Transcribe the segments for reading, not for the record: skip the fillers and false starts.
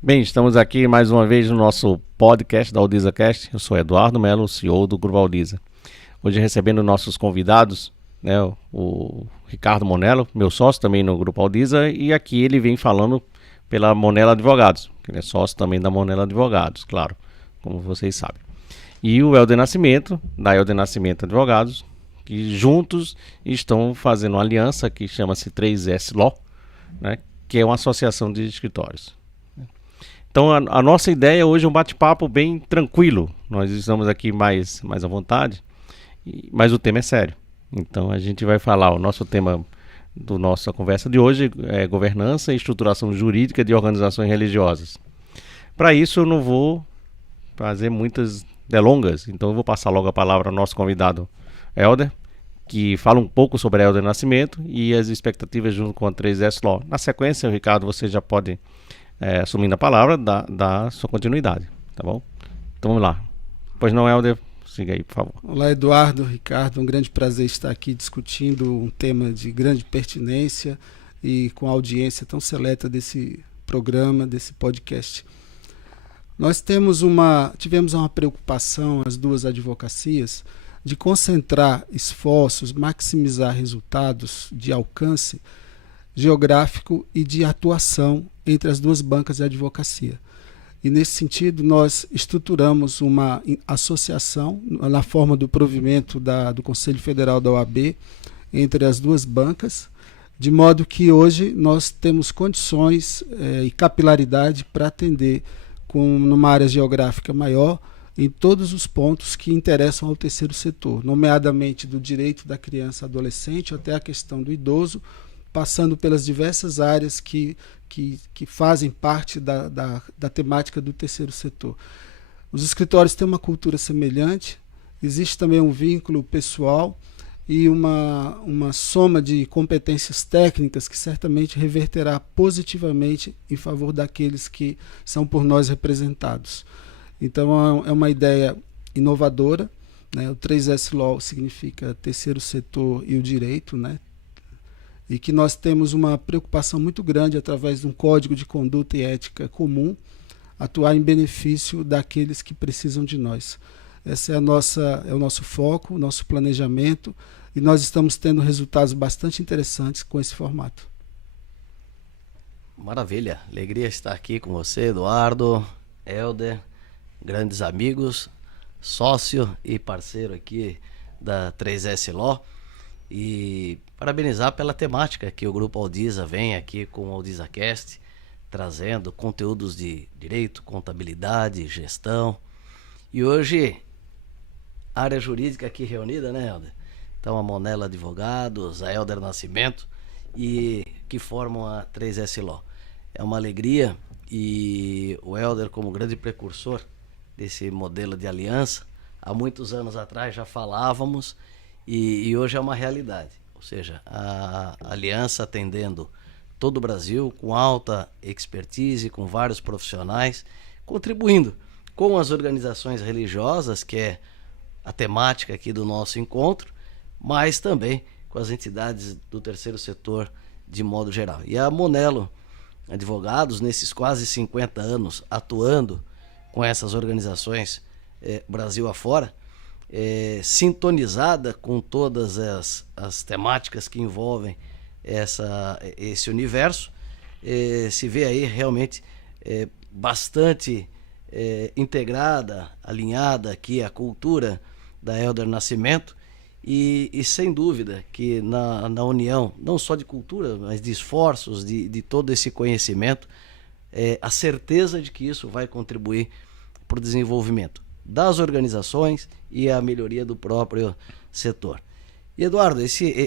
Bem, estamos aqui mais uma vez no nosso podcast da AldizaCast. Eu sou Eduardo Melo, CEO do Grupo Aldiza. Hoje recebendo nossos convidados, né, o Ricardo Monello, meu sócio também no Grupo Aldiza, e aqui ele vem falando pela Monello Advogados, que ele é sócio também da Monello Advogados, claro, como vocês sabem. E o Helder Nascimento, da Helder Nascimento Advogados, que juntos estão fazendo uma aliança que chama-se 3S Law, né, que é uma associação de escritórios. Então a nossa ideia hoje é um bate-papo bem tranquilo. Nós estamos aqui mais à vontade, mas o tema é sério. Então a gente vai falar, o nosso tema da nossa conversa de hoje é governança e estruturação jurídica de organizações religiosas. Para isso eu não vou fazer muitas delongas, então eu vou passar logo a palavra ao nosso convidado Helder, que fala um pouco sobre a Helder Nascimento e as expectativas junto com a 3S Law. Na sequência, Ricardo, você já pode assumindo a palavra, dá sua continuidade, tá bom? Então vamos lá. Pois não, Helder, siga aí, por favor. Olá, Eduardo, Ricardo, um grande prazer estar aqui discutindo um tema de grande pertinência e com a audiência tão seleta desse programa, desse podcast. Nós tivemos uma preocupação, as duas advocacias, de concentrar esforços, maximizar resultados de alcance geográfico e de atuação entre as duas bancas de advocacia. E nesse sentido, nós estruturamos uma associação na forma do provimento do Conselho Federal da OAB entre as duas bancas, de modo que hoje nós temos condições e capilaridade para atender numa área geográfica maior em todos os pontos que interessam ao terceiro setor, nomeadamente do direito da criança e adolescente até a questão do idoso, passando pelas diversas áreas que fazem parte da temática do terceiro setor. Os escritórios têm uma cultura semelhante, existe também um vínculo pessoal e uma soma de competências técnicas que certamente reverterá positivamente em favor daqueles que são por nós representados. Então é uma ideia inovadora, né? O 3S Law significa terceiro setor e o direito, né? E que nós temos uma preocupação muito grande, através de um código de conduta e ética comum, atuar em benefício daqueles que precisam de nós. Esse é o nosso foco, o nosso planejamento, e nós estamos tendo resultados bastante interessantes com esse formato. Maravilha, alegria estar aqui com você, Eduardo, Helder, grandes amigos, sócio e parceiro aqui da 3S Law. E parabenizar pela temática que o Grupo Aldiza vem aqui com o AldizaCast, trazendo conteúdos de direito, contabilidade, gestão. E hoje, área jurídica aqui reunida, né, Helder? Então a Monello Advogados, a Helder Nascimento, e que formam a 3S Law. É uma alegria, e o Helder, como grande precursor desse modelo de aliança, há muitos anos atrás já falávamos, e hoje é uma realidade, ou seja, a aliança atendendo todo o Brasil com alta expertise, com vários profissionais, contribuindo com as organizações religiosas, que é a temática aqui do nosso encontro, mas também com as entidades do terceiro setor de modo geral. E a Monello Advogados, nesses quase 50 anos atuando com essas organizações Brasil afora, sintonizada com todas as temáticas que envolvem esse universo, se vê aí realmente bastante integrada, alinhada aqui à cultura da Helder Nascimento, e sem dúvida que na união, não só de cultura, mas de esforços, de todo esse conhecimento, a certeza de que isso vai contribuir para o desenvolvimento das organizações e a melhoria do próprio setor. E Eduardo,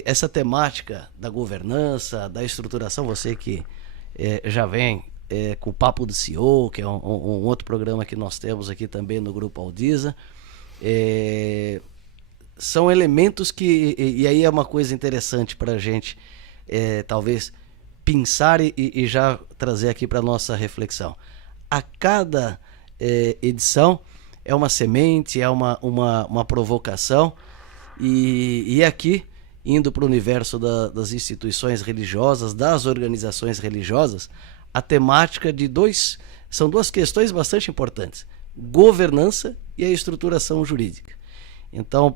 essa temática da governança, da estruturação, você que já vem com o Papo do CEO, que é um outro programa que nós temos aqui também no Grupo Aldiza, são elementos e aí é uma coisa interessante para a gente talvez pensar e já trazer aqui para a nossa reflexão. A cada edição é uma semente, é uma provocação, e aqui, indo para o universo das instituições religiosas, das organizações religiosas, a temática de são duas questões bastante importantes: governança e a estruturação jurídica. Então,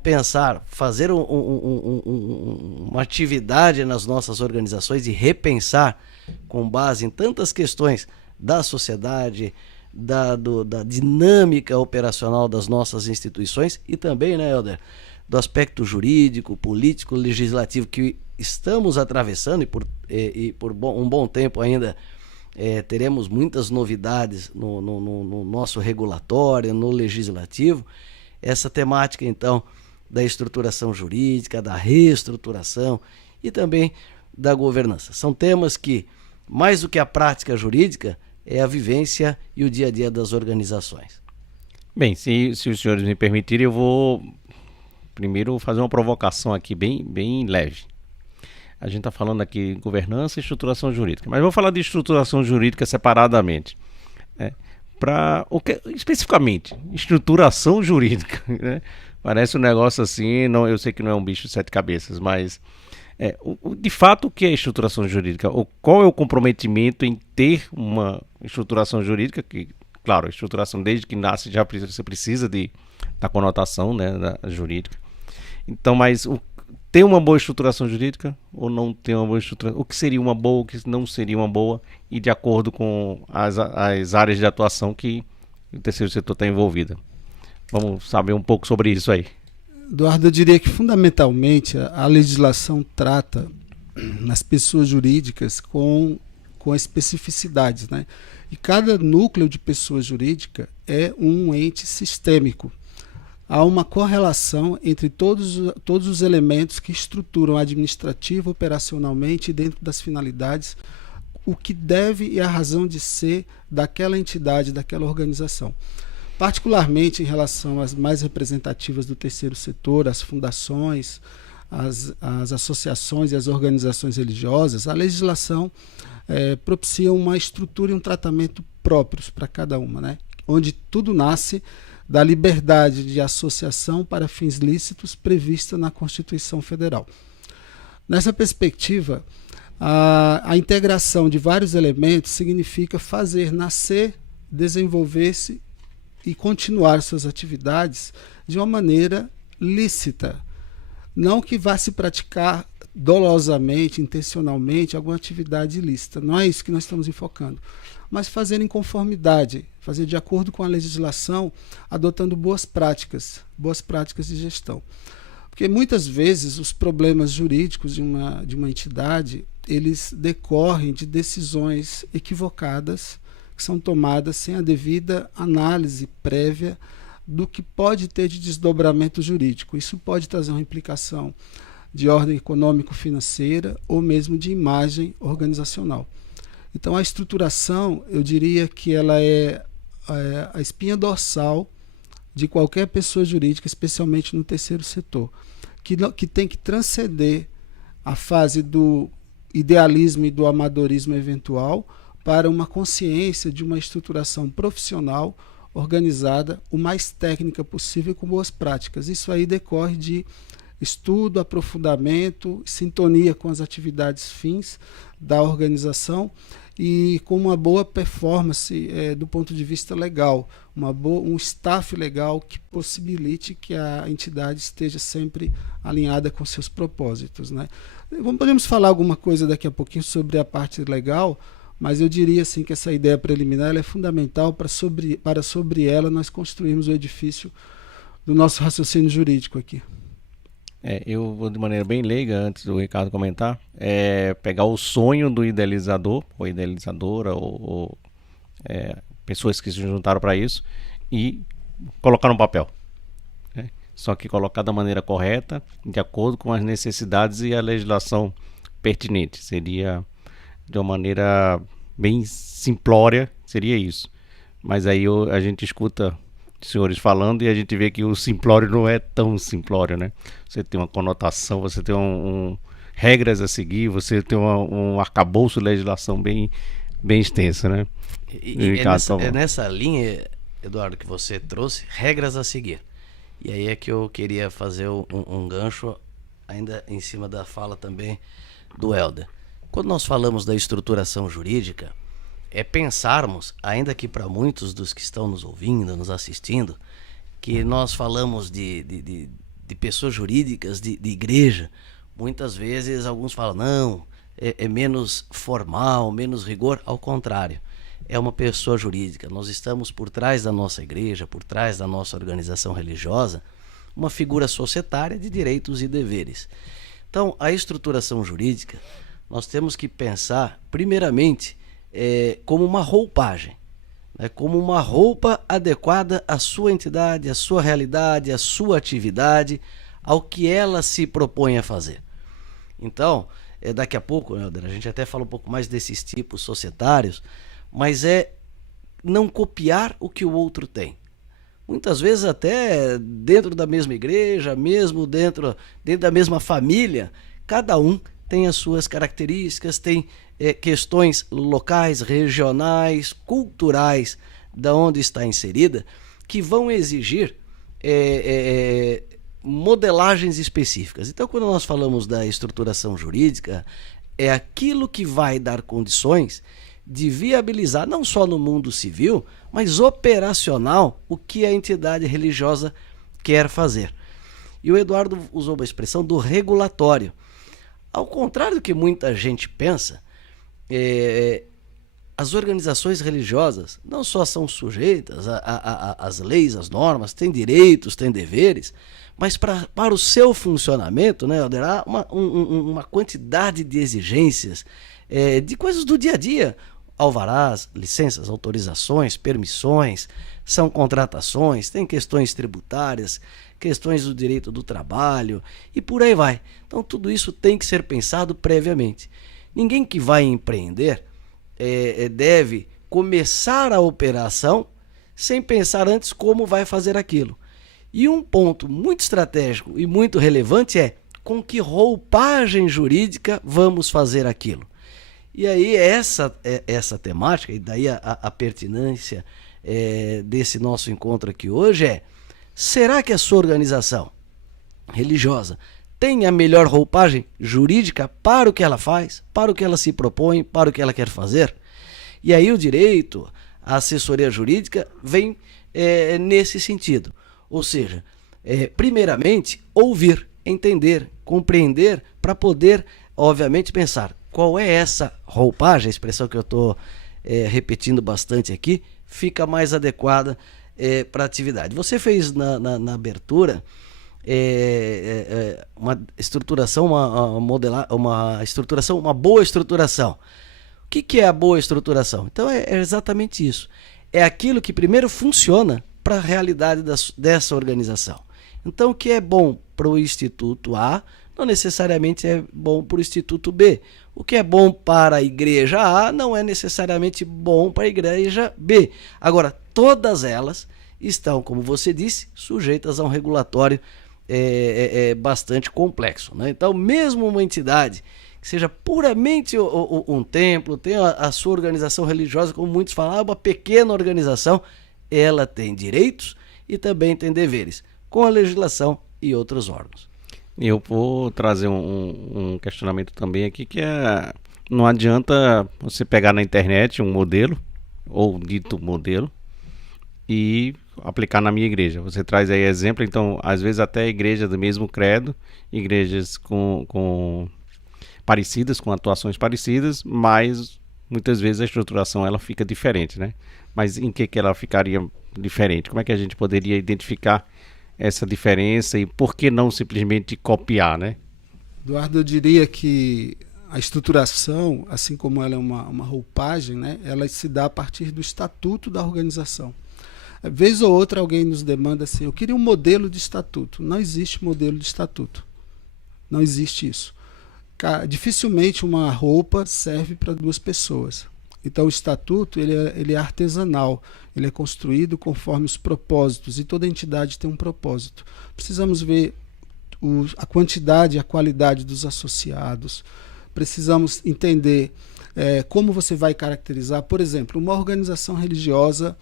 fazer uma atividade nas nossas organizações e repensar com base em tantas questões da sociedade, da dinâmica operacional das nossas instituições e também, né, Helder, do aspecto jurídico, político, legislativo que estamos atravessando e por um bom tempo ainda teremos muitas novidades no nosso regulatório, no legislativo. Essa temática, então, da estruturação jurídica, da reestruturação e também da governança. São temas que, mais do que a prática jurídica, é a vivência e o dia a dia das organizações. Bem, se os senhores me permitirem, eu vou primeiro fazer uma provocação aqui bem leve. A gente está falando aqui de governança e estruturação jurídica, mas vou falar de estruturação jurídica separadamente. Para o que especificamente estruturação jurídica, né? Parece um negócio assim, não, eu sei que não é um bicho de sete cabeças, mas de fato o que é estruturação jurídica? Qual é o comprometimento em ter uma estruturação jurídica? Que, claro, a estruturação desde que nasce você precisa da conotação, né, da jurídica. Então, mas ter uma boa estruturação jurídica ou não ter uma boa estruturação? O que seria uma boa, o que não seria uma boa, e de acordo com as áreas de atuação que o terceiro setor está envolvido. Vamos saber um pouco sobre isso aí. Eduardo, eu diria que fundamentalmente a legislação trata nas pessoas jurídicas com especificidades, né? E cada núcleo de pessoa jurídica é um ente sistêmico. Há uma correlação entre todos os elementos que estruturam administrativo, operacionalmente e dentro das finalidades, o que deve e a razão de ser daquela entidade, daquela organização. Particularmente em relação às mais representativas do terceiro setor, as fundações, as associações e as organizações religiosas, a legislação propicia uma estrutura e um tratamento próprios para cada uma, né? Onde tudo nasce da liberdade de associação para fins lícitos prevista na Constituição Federal. Nessa perspectiva, a integração de vários elementos significa fazer nascer, desenvolver-se e continuar suas atividades de uma maneira lícita. Não que vá se praticar dolosamente, intencionalmente, alguma atividade ilícita. Não é isso que nós estamos enfocando. Mas fazer em conformidade, fazer de acordo com a legislação, adotando boas práticas de gestão. Porque muitas vezes os problemas jurídicos de uma entidade, eles decorrem de decisões equivocadas que são tomadas sem a devida análise prévia do que pode ter de desdobramento jurídico. Isso pode trazer uma implicação de ordem econômico-financeira ou mesmo de imagem organizacional. Então, a estruturação, eu diria que ela é a espinha dorsal de qualquer pessoa jurídica, especialmente no terceiro setor, que tem que transcender a fase do idealismo e do amadorismo eventual para uma consciência de uma estruturação profissional organizada, o mais técnica possível, com boas práticas. Isso aí decorre de estudo, aprofundamento, sintonia com as atividades fins da organização e com uma boa performance do ponto de vista legal, um staff legal que possibilite que a entidade esteja sempre alinhada com seus propósitos, né? Podemos falar alguma coisa daqui a pouquinho sobre a parte legal, mas eu diria assim que essa ideia preliminar ela é fundamental para sobre ela nós construirmos o edifício do nosso raciocínio jurídico aqui. Eu vou de maneira bem leiga, antes do Ricardo comentar, pegar o sonho do idealizador, ou idealizadora, ou pessoas que se juntaram para isso, e colocar no papel. Né? Só que colocar da maneira correta, de acordo com as necessidades e a legislação pertinente. Seria de uma maneira bem simplória, seria isso. Mas aí a gente escuta senhores falando e a gente vê que o simplório não é tão simplório, né? Você tem uma conotação, você tem regras a seguir, você tem um arcabouço de legislação bem extenso, né? É nessa linha, Eduardo, que você trouxe, regras a seguir. E aí é que eu queria fazer um gancho ainda em cima da fala também do Helder. Quando nós falamos da estruturação jurídica, é pensarmos, ainda que para muitos dos que estão nos ouvindo, nos assistindo, que nós falamos de pessoas jurídicas, de igreja. Muitas vezes alguns falam, não, é menos formal, menos rigor. Ao contrário, é uma pessoa jurídica. Nós estamos por trás da nossa igreja, por trás da nossa organização religiosa, uma figura societária de direitos e deveres. Então, a estruturação jurídica, nós temos que pensar, primeiramente, como uma roupagem, né? Como uma roupa adequada à sua entidade, à sua realidade, à sua atividade, ao que ela se propõe a fazer. Então, daqui a pouco, né, a gente até fala um pouco mais desses tipos societários, mas é não copiar o que o outro tem. Muitas vezes até dentro da mesma igreja, mesmo dentro da mesma família, cada um tem as suas características, tem questões locais, regionais, culturais, da onde está inserida, que vão exigir modelagens específicas. Então, quando nós falamos da estruturação jurídica, é aquilo que vai dar condições de viabilizar, não só no mundo civil, mas operacional, o que a entidade religiosa quer fazer. E o Eduardo usou a expressão do regulatório. Ao contrário do que muita gente pensa, as organizações religiosas não só são sujeitas às leis, às normas, têm direitos, têm deveres, mas para o seu funcionamento, né, há uma quantidade de exigências, de coisas do dia a dia, alvarás, licenças, autorizações, permissões, são contratações, tem questões tributárias, questões do direito do trabalho e por aí vai. Então tudo isso tem que ser pensado previamente. Ninguém que vai empreender deve começar a operação sem pensar antes como vai fazer aquilo. E um ponto muito estratégico e muito relevante é com que roupagem jurídica vamos fazer aquilo. E aí essa temática, e daí a pertinência desse nosso encontro aqui hoje será que a sua organização religiosa tem a melhor roupagem jurídica para o que ela faz, para o que ela se propõe, para o que ela quer fazer? E aí o direito, a assessoria jurídica vem nesse sentido. Ou seja, primeiramente, ouvir, entender, compreender, para poder, obviamente, pensar qual é essa roupagem, a expressão que eu estou repetindo bastante aqui, fica mais adequada para a atividade. Você fez na abertura uma estruturação, uma boa estruturação. O que é a boa estruturação? Então é exatamente isso. É aquilo que primeiro funciona para a realidade dessa organização. Então o que é bom para o Instituto A não necessariamente é bom para o Instituto B. O que é bom para a igreja A não é necessariamente bom para a igreja B. Agora, todas elas estão, como você disse, sujeitas a um regulatório bastante complexo, né? Então, mesmo uma entidade que seja puramente um templo, tem a sua organização religiosa, como muitos falam, uma pequena organização, ela tem direitos e também tem deveres, com a legislação e outros órgãos. Eu vou trazer um questionamento também aqui, que não adianta você pegar na internet um modelo, ou dito modelo, e aplicar na minha igreja. Você traz aí exemplo, então, às vezes até igrejas do mesmo credo, igrejas com parecidas, com atuações parecidas, mas muitas vezes a estruturação ela fica diferente, né? Mas em que ela ficaria diferente? Como é que a gente poderia identificar essa diferença e por que não simplesmente copiar, né? Eduardo, eu diria que a estruturação, assim como ela é uma roupagem, né, ela se dá a partir do estatuto da organização. Vez ou outra alguém nos demanda assim, eu queria um modelo de estatuto. Não existe modelo de estatuto. Não existe isso. Dificilmente uma roupa serve para duas pessoas. Então o estatuto ele é artesanal, ele é construído conforme os propósitos, e toda entidade tem um propósito. Precisamos ver a quantidade e a qualidade dos associados, precisamos entender como você vai caracterizar, por exemplo, uma organização religiosa,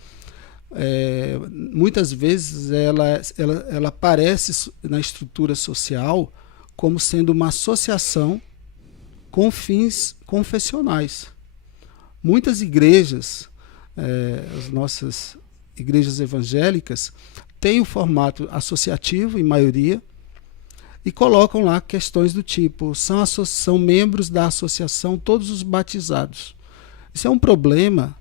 muitas vezes ela aparece na estrutura social como sendo uma associação com fins confessionais. Muitas igrejas, as nossas igrejas evangélicas, têm o formato associativo, em maioria, e colocam lá questões do tipo: são membros da associação todos os batizados. Isso é um problema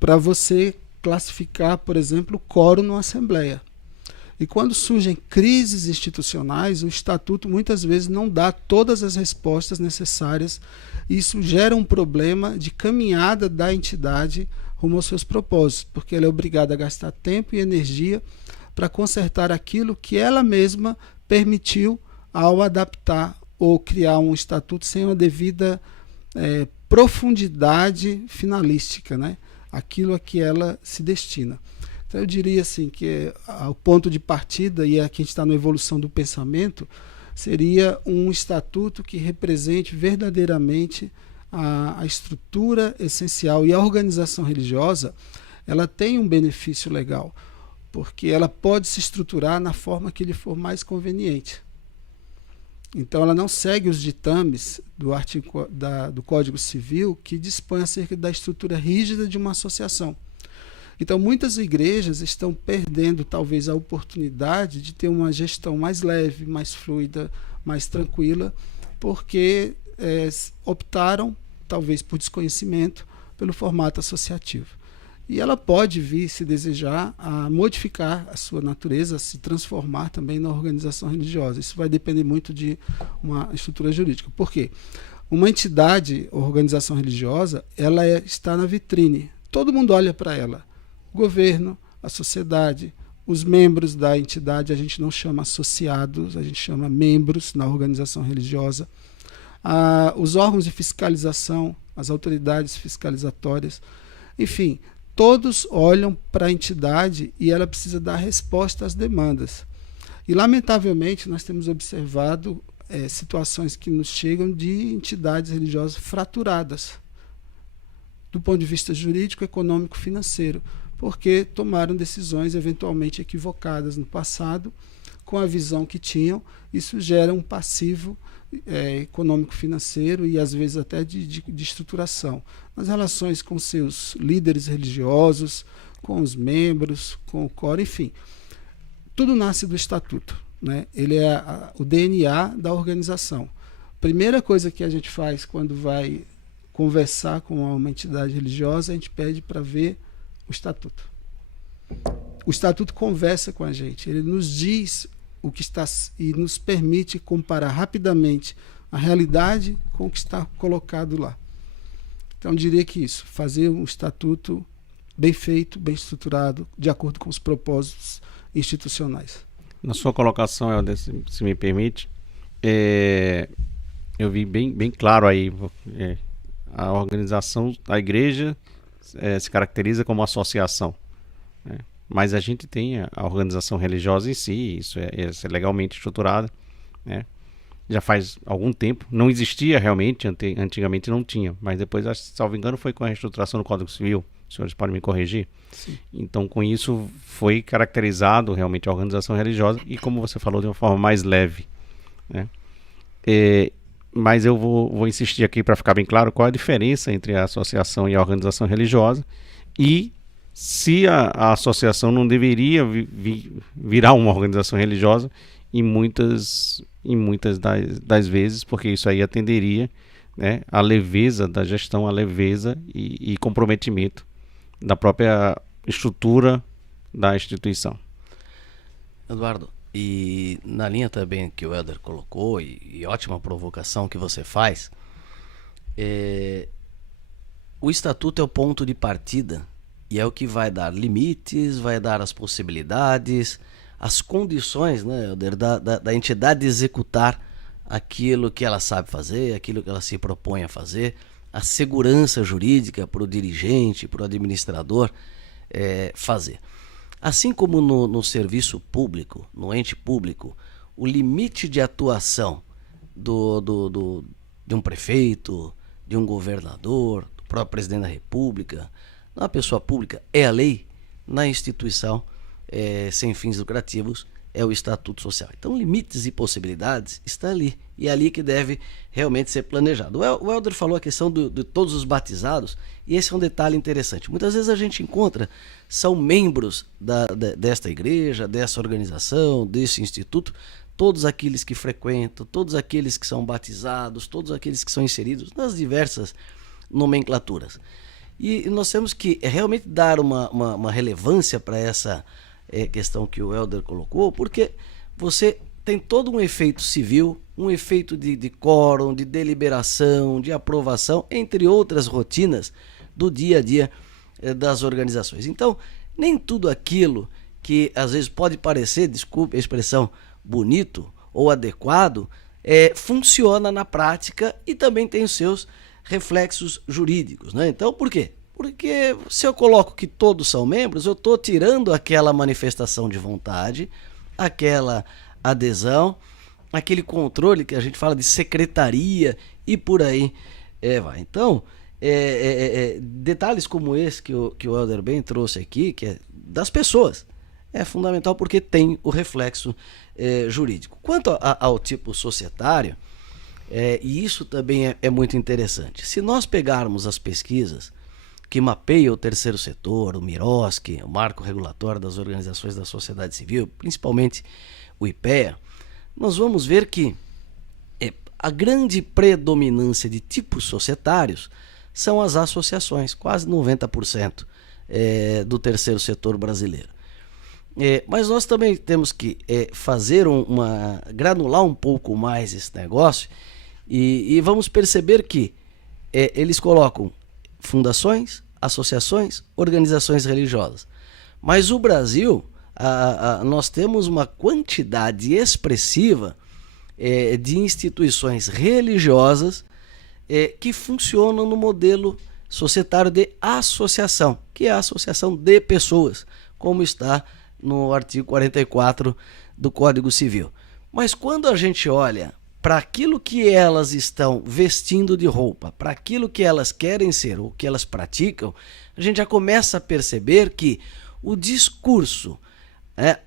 para você classificar, por exemplo, o quórum numa assembleia. E quando surgem crises institucionais, o estatuto muitas vezes não dá todas as respostas necessárias. E isso gera um problema de caminhada da entidade rumo aos seus propósitos, porque ela é obrigada a gastar tempo e energia para consertar aquilo que ela mesma permitiu ao adaptar ou criar um estatuto sem uma devida profundidade finalística, né? Aquilo a que ela se destina. Então eu diria assim que o ponto de partida, e aqui a gente está na evolução do pensamento, seria um estatuto que represente verdadeiramente a estrutura essencial. E a organização religiosa, ela tem um benefício legal, porque ela pode se estruturar na forma que lhe for mais conveniente. Então ela não segue os ditames do artigo do Código Civil, que dispõe acerca da estrutura rígida de uma associação. Então muitas igrejas estão perdendo talvez a oportunidade de ter uma gestão mais leve, mais fluida, mais tranquila, porque optaram, talvez por desconhecimento, pelo formato associativo. E ela pode vir, se desejar, a modificar a sua natureza, a se transformar também na organização religiosa. Isso vai depender muito de uma estrutura jurídica. Por quê? Uma entidade, organização religiosa, ela está na vitrine. Todo mundo olha para ela. O governo, a sociedade, os membros da entidade, a gente não chama associados, a gente chama membros na organização religiosa. Os órgãos de fiscalização, as autoridades fiscalizatórias, enfim, todos olham para a entidade e ela precisa dar resposta às demandas. E, lamentavelmente, nós temos observado situações que nos chegam de entidades religiosas fraturadas, do ponto de vista jurídico, econômico, financeiro, porque tomaram decisões eventualmente equivocadas no passado, com a visão que tinham. Isso gera um passivo econômico-financeiro e às vezes até de estruturação nas relações com seus líderes religiosos, com os membros, com o coro, enfim. Tudo nasce do estatuto, né? Ele é o DNA da organização. Primeira coisa que a gente faz quando vai conversar com uma entidade religiosa, a gente pede para ver o estatuto. O estatuto conversa com a gente, ele nos diz o que está e nos permite comparar rapidamente a realidade com o que está colocado lá. Então, eu diria que isso, fazer um estatuto bem feito, bem estruturado, de acordo com os propósitos institucionais. Na sua colocação, Helder, se me permite, eu vi bem claro aí, a organização da igreja se caracteriza como associação, né? Mas a gente tem a organização religiosa em si, isso é legalmente estruturada, né? Já faz algum tempo, não existia realmente, antigamente não tinha, mas depois, salvo engano, foi com a reestruturação do Código Civil, os senhores podem me corrigir. Sim. Então, com isso, foi caracterizado realmente a organização religiosa e, como você falou, de uma forma mais leve, né? Mas eu vou insistir aqui para ficar bem claro qual é a diferença entre a associação e a organização religiosa e se a associação não deveria virar uma organização religiosa em muitas das vezes, porque isso aí atenderia, né, a leveza da gestão, a leveza e comprometimento da própria estrutura da instituição. Eduardo, e na linha também que o Helder colocou, e ótima provocação que você faz, o estatuto é o ponto de partida e é o que vai dar limites, vai dar as possibilidades, as condições, né, Helder, da entidade executar aquilo que ela sabe fazer, aquilo que ela se propõe a fazer, a segurança jurídica para o dirigente, para o administrador fazer. Assim como no serviço público, no ente público, o limite de atuação de um prefeito, de um governador, do próprio presidente da República, na pessoa pública é a lei, na instituição sem fins lucrativos é o Estatuto Social. Então, limites e possibilidades está ali, e é ali que deve realmente ser planejado. O Helder falou a questão de todos os batizados, e esse é um detalhe interessante. Muitas vezes a gente encontra, são membros desta igreja, dessa organização, desse instituto, todos aqueles que frequentam, todos aqueles que são batizados, todos aqueles que são inseridos nas diversas nomenclaturas. E nós temos que realmente dar uma relevância para essa questão que o Helder colocou, porque você tem todo um efeito civil, um efeito de quórum, de deliberação, de aprovação, entre outras rotinas do dia a dia das organizações. Então, nem tudo aquilo que às vezes pode parecer, desculpe a expressão, bonito ou adequado, funciona na prática e também tem os seus reflexos jurídicos, né? Então, por quê? Porque se eu coloco que todos são membros, eu estou tirando aquela manifestação de vontade, aquela adesão, aquele controle que a gente fala de secretaria e por aí vai. Então, detalhes como esse que o Helder bem trouxe aqui, que é das pessoas, é fundamental porque tem o reflexo jurídico. Quanto ao tipo societário, e isso também é muito interessante. Se nós pegarmos as pesquisas que mapeiam o terceiro setor, o MIROSC, o Marco Regulatório das Organizações da Sociedade Civil, principalmente o IPEA, nós vamos ver que a grande predominância de tipos societários são as associações, quase 90% do terceiro setor brasileiro. Mas nós também temos que fazer granular um pouco mais esse negócio e vamos perceber que eles colocam fundações, associações, organizações religiosas. Mas o Brasil, nós temos uma quantidade expressiva de instituições religiosas que funcionam no modelo societário de associação, que é a associação de pessoas, como está no artigo 44 do Código Civil. Mas quando a gente olha para aquilo que elas estão vestindo de roupa, para aquilo que elas querem ser, ou que elas praticam, a gente já começa a perceber que o discurso,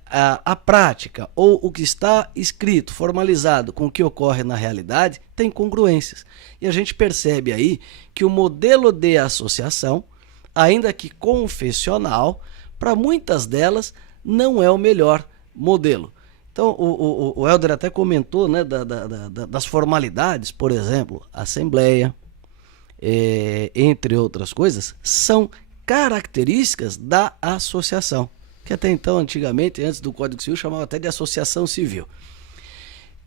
a prática, ou o que está escrito, formalizado com o que ocorre na realidade, tem congruências. E a gente percebe aí que o modelo de associação, ainda que confessional, para muitas delas não é o melhor modelo. Então, o Helder até comentou, né, das formalidades, por exemplo, assembleia, entre outras coisas, são características da associação, que até então, antigamente, antes do Código Civil, chamava até de associação civil.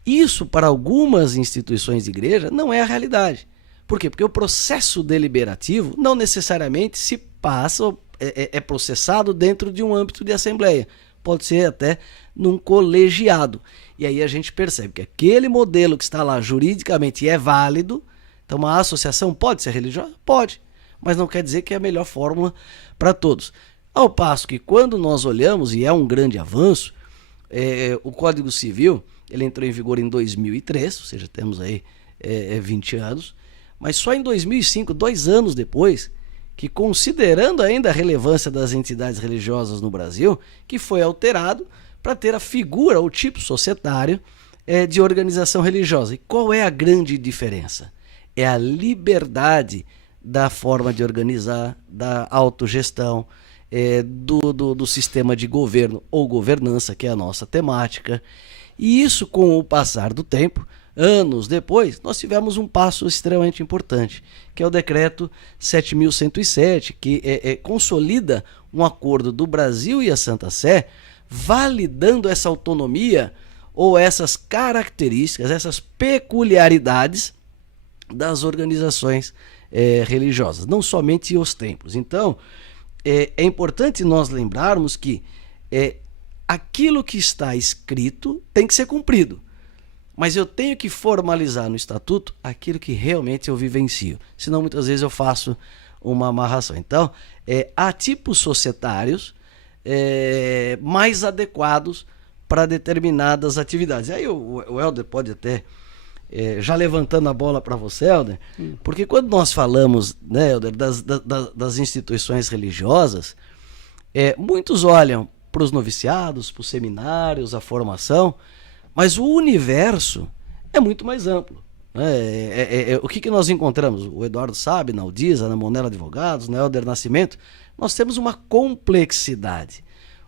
Isso, para algumas instituições de igreja, não é a realidade. Por quê? Porque o processo deliberativo não necessariamente se passa, é processado dentro de um âmbito de assembleia. Pode ser até num colegiado. E aí a gente percebe que aquele modelo que está lá juridicamente é válido. Então uma associação pode ser religiosa? Pode. Mas não quer dizer que é a melhor fórmula para todos. Ao passo que quando nós olhamos, e é um grande avanço, o Código Civil ele entrou em vigor em 2003, ou seja, temos aí 20 anos. Mas só em 2005, 2 anos depois, que considerando ainda a relevância das entidades religiosas no Brasil, que foi alterado para ter a figura, o tipo societário de organização religiosa. E qual é a grande diferença? É a liberdade da forma de organizar, da autogestão, do sistema de governo ou governança, que é a nossa temática. E isso, com o passar do tempo, anos depois, nós tivemos um passo extremamente importante, que é o decreto 7.107, que consolida um acordo do Brasil e a Santa Sé, validando essa autonomia ou essas características, essas peculiaridades das organizações religiosas, não somente os templos. Então, é importante nós lembrarmos que aquilo que está escrito tem que ser cumprido. Mas eu tenho que formalizar no estatuto aquilo que realmente eu vivencio. Senão, muitas vezes eu faço uma amarração. Então, há tipos societários mais adequados para determinadas atividades. Aí o Helder pode até, já levantando a bola para você, Helder, porque quando nós falamos, né, Helder, das instituições religiosas, muitos olham para os noviciados, para os seminários, a formação, mas o universo é muito mais amplo. O que nós encontramos? O Eduardo sabe, na Udisa, na Monella Advogados, na Helder Nascimento, nós temos uma complexidade.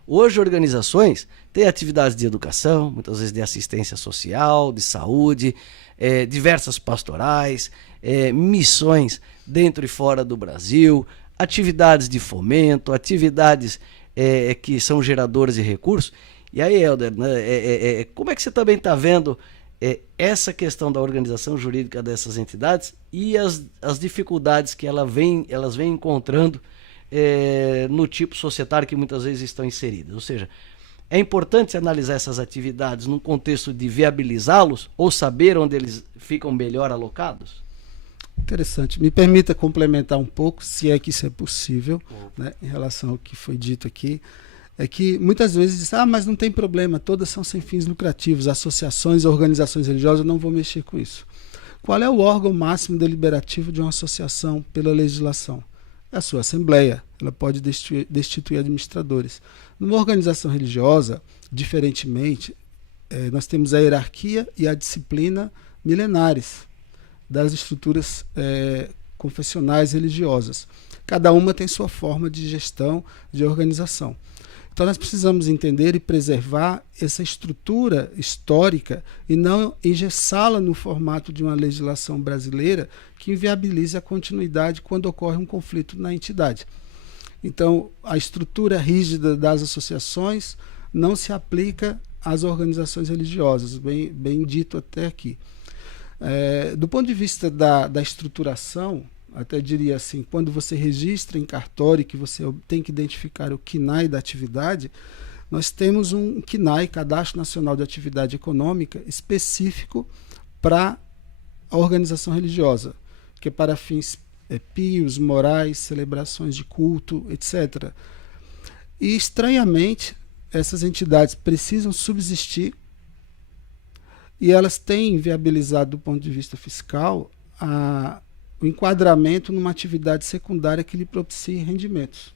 Hoje, organizações têm atividades de educação, muitas vezes de assistência social, de saúde, diversas pastorais, missões dentro e fora do Brasil, atividades de fomento, atividades que são geradoras de recursos. E aí, Helder, né, como é que você também está vendo essa questão da organização jurídica dessas entidades e as dificuldades que elas vêm encontrando no tipo societário que muitas vezes estão inseridas? Ou seja, é importante analisar essas atividades num contexto de viabilizá-los ou saber onde eles ficam melhor alocados? Interessante. Me permita complementar um pouco, se é que isso é possível, né, em relação ao que foi dito aqui. É que muitas vezes diz, mas não tem problema, todas são sem fins lucrativos, associações, organizações religiosas, eu não vou mexer com isso. Qual é o órgão máximo deliberativo de uma associação pela legislação? É a sua assembleia, ela pode destituir administradores. Numa organização religiosa, diferentemente, nós temos a hierarquia e a disciplina milenares das estruturas confessionais religiosas. Cada uma tem sua forma de gestão, de organização. Então nós precisamos entender e preservar essa estrutura histórica e não engessá-la no formato de uma legislação brasileira que inviabilize a continuidade quando ocorre um conflito na entidade. Então a estrutura rígida das associações não se aplica às organizações religiosas, bem dito até aqui. Do ponto de vista da estruturação, até diria assim, quando você registra em cartório que você tem que identificar o CNAE da atividade, nós temos um CNAE, Cadastro Nacional de Atividade Econômica, específico para a organização religiosa, que é para fins pios, morais, celebrações de culto, etc. E, estranhamente, essas entidades precisam subsistir e elas têm viabilizado, do ponto de vista fiscal, o enquadramento numa atividade secundária que lhe propicie rendimentos.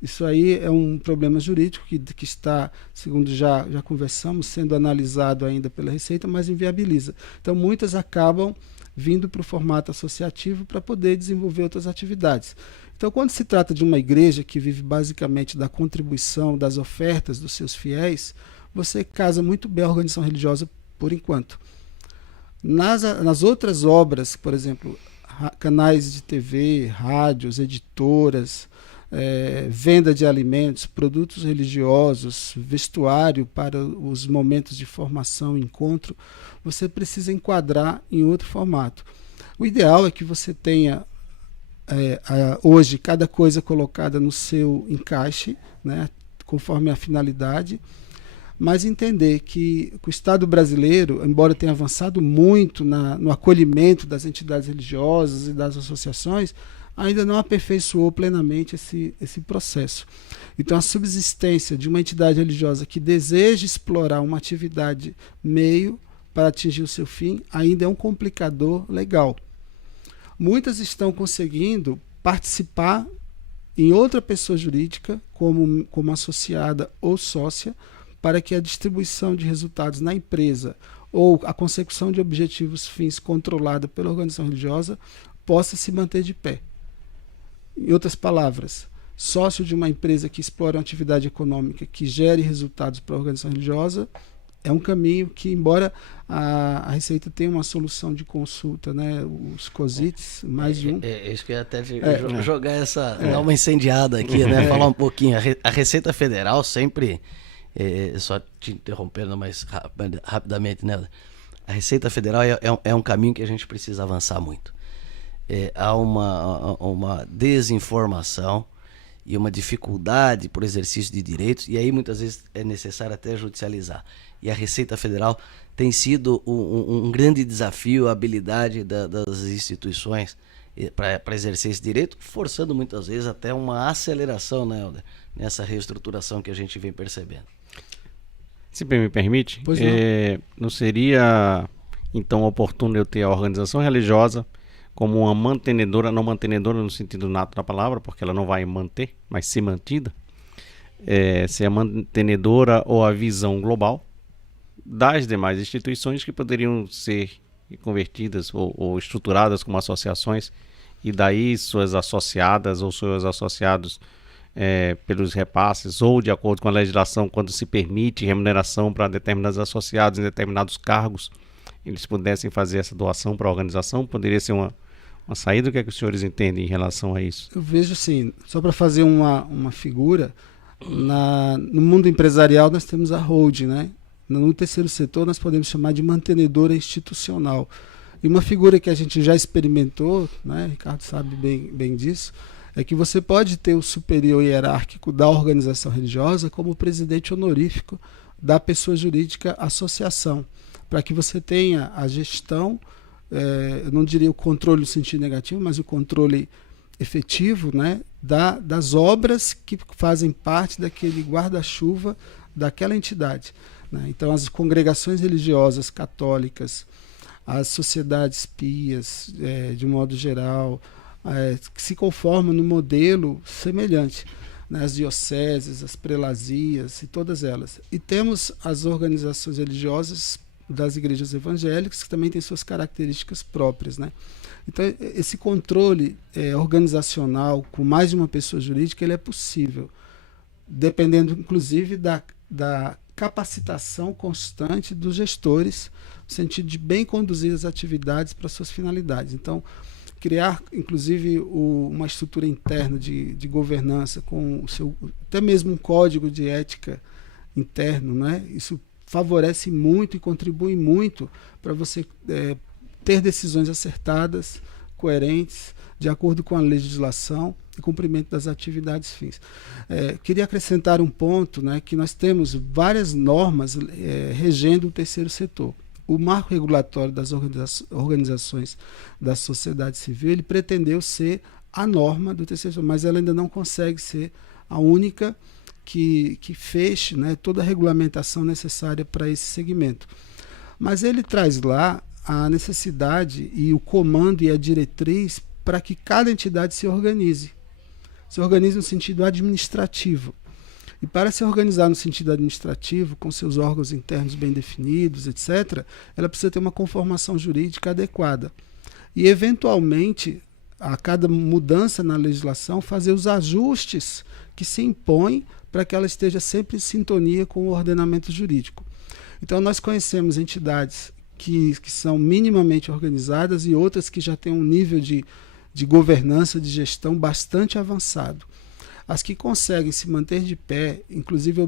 Isso aí é um problema jurídico que está, segundo já conversamos, sendo analisado ainda pela Receita, mas inviabiliza. Então, muitas acabam vindo para o formato associativo para poder desenvolver outras atividades. Então, quando se trata de uma igreja que vive basicamente da contribuição, das ofertas dos seus fiéis, você casa muito bem a organização religiosa por enquanto. Nas outras obras, por exemplo, canais de TV, rádios, editoras, venda de alimentos, produtos religiosos, vestuário para os momentos de formação, encontro, você precisa enquadrar em outro formato. O ideal é que você tenha hoje cada coisa colocada no seu encaixe, né, conforme a finalidade, mas entender que o Estado brasileiro, embora tenha avançado muito no acolhimento das entidades religiosas e das associações, ainda não aperfeiçoou plenamente esse processo. Então, a subsistência de uma entidade religiosa que deseja explorar uma atividade meio para atingir o seu fim ainda é um complicador legal. Muitas estão conseguindo participar em outra pessoa jurídica, como associada ou sócia, para que a distribuição de resultados na empresa ou a consecução de objetivos fins controlada pela organização religiosa possa se manter de pé. Em outras palavras, sócio de uma empresa que explora uma atividade econômica que gere resultados para a organização religiosa é um caminho que, embora a Receita tenha uma solução de consulta, né, os COSITs, mais de um. Isso que eu ia até jogar dar uma incendiada aqui, né, falar um pouquinho. A Receita Federal sempre... só te interrompendo mais rapidamente, né? A Receita Federal é um caminho que a gente precisa avançar muito. Há uma desinformação e uma dificuldade para o exercício de direitos, e aí muitas vezes é necessário até judicializar. E a Receita Federal tem sido um grande desafio, a habilidade das instituições para exercer esse direito, forçando muitas vezes até uma aceleração, né, Helder, nessa reestruturação que a gente vem percebendo. Se me permite, Pois não seria então oportuno eu ter a organização religiosa como uma mantenedora, não mantenedora no sentido nato da palavra, porque ela não vai manter, mas ser mantida, ser a mantenedora ou a visão global das demais instituições que poderiam ser convertidas ou estruturadas como associações, e daí suas associadas ou seus associados pelos repasses ou de acordo com a legislação, quando se permite remuneração para determinados associados em determinados cargos, eles pudessem fazer essa doação para a organização. Poderia ser uma saída. O que é que os senhores entendem em relação a isso? Eu vejo assim, só para fazer uma figura, no mundo empresarial nós temos a holding, né? No terceiro setor nós podemos chamar de mantenedora institucional. E uma figura que a gente já experimentou, né? Ricardo sabe bem disso, é que você pode ter o superior hierárquico da organização religiosa como presidente honorífico da pessoa jurídica associação, para que você tenha a gestão, eu não diria o controle no sentido negativo, mas o controle efetivo, né, das obras que fazem parte daquele guarda-chuva daquela entidade, né? Então, as congregações religiosas católicas, as sociedades pias, de modo geral, que se conformam no modelo semelhante, né? As dioceses, as prelazias e todas elas. E temos as organizações religiosas das igrejas evangélicas, que também têm suas características próprias, né? Então, esse controle organizacional com mais de uma pessoa jurídica, ele é possível, dependendo, inclusive, da capacitação constante dos gestores, no sentido de bem conduzir as atividades para suas finalidades. Então, criar, inclusive, uma estrutura interna de governança, com até mesmo um código de ética interno, né? Isso favorece muito e contribui muito para você ter decisões acertadas, coerentes, de acordo com a legislação e cumprimento das atividades fins. Queria acrescentar um ponto, né, que nós temos várias normas regendo o terceiro setor. O marco regulatório das organizações da sociedade civil, ele pretendeu ser a norma do terceiro setor, mas ela ainda não consegue ser a única que feche, né, toda a regulamentação necessária para esse segmento. Mas ele traz lá a necessidade e o comando e a diretriz para que cada entidade se organize no sentido administrativo. E para se organizar no sentido administrativo, com seus órgãos internos bem definidos, etc., ela precisa ter uma conformação jurídica adequada. E, eventualmente, a cada mudança na legislação, fazer os ajustes que se impõem para que ela esteja sempre em sintonia com o ordenamento jurídico. Então, nós conhecemos entidades que são minimamente organizadas e outras que já têm um nível de governança, de gestão bastante avançado. As que conseguem se manter de pé, inclusive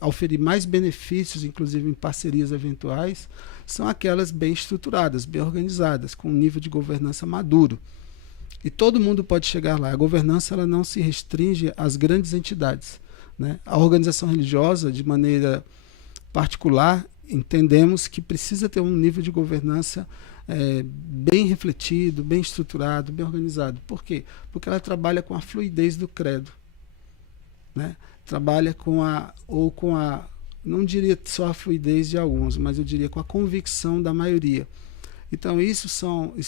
oferir mais benefícios, inclusive em parcerias eventuais, são aquelas bem estruturadas, bem organizadas, com um nível de governança maduro. E todo mundo pode chegar lá. A governança ela não se restringe às grandes entidades, né? A organização religiosa, de maneira particular, entendemos que precisa ter um nível de governança bem refletido, bem estruturado, bem organizado. Por quê? Porque ela trabalha com a fluidez do credo, né? Trabalha com não diria só a fluidez de alguns, mas eu diria com a convicção da maioria. Então isso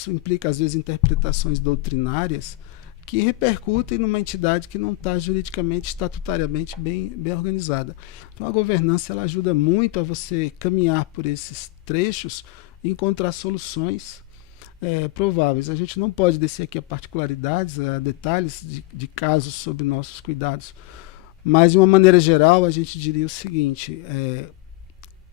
implica às vezes interpretações doutrinárias que repercutem numa entidade que não está juridicamente, estatutariamente bem organizada. Então a governança ela ajuda muito a você caminhar por esses trechos e encontrar soluções prováveis. A gente não pode descer aqui a particularidades, a detalhes de casos sob nossos cuidados, mas de uma maneira geral a gente diria o seguinte: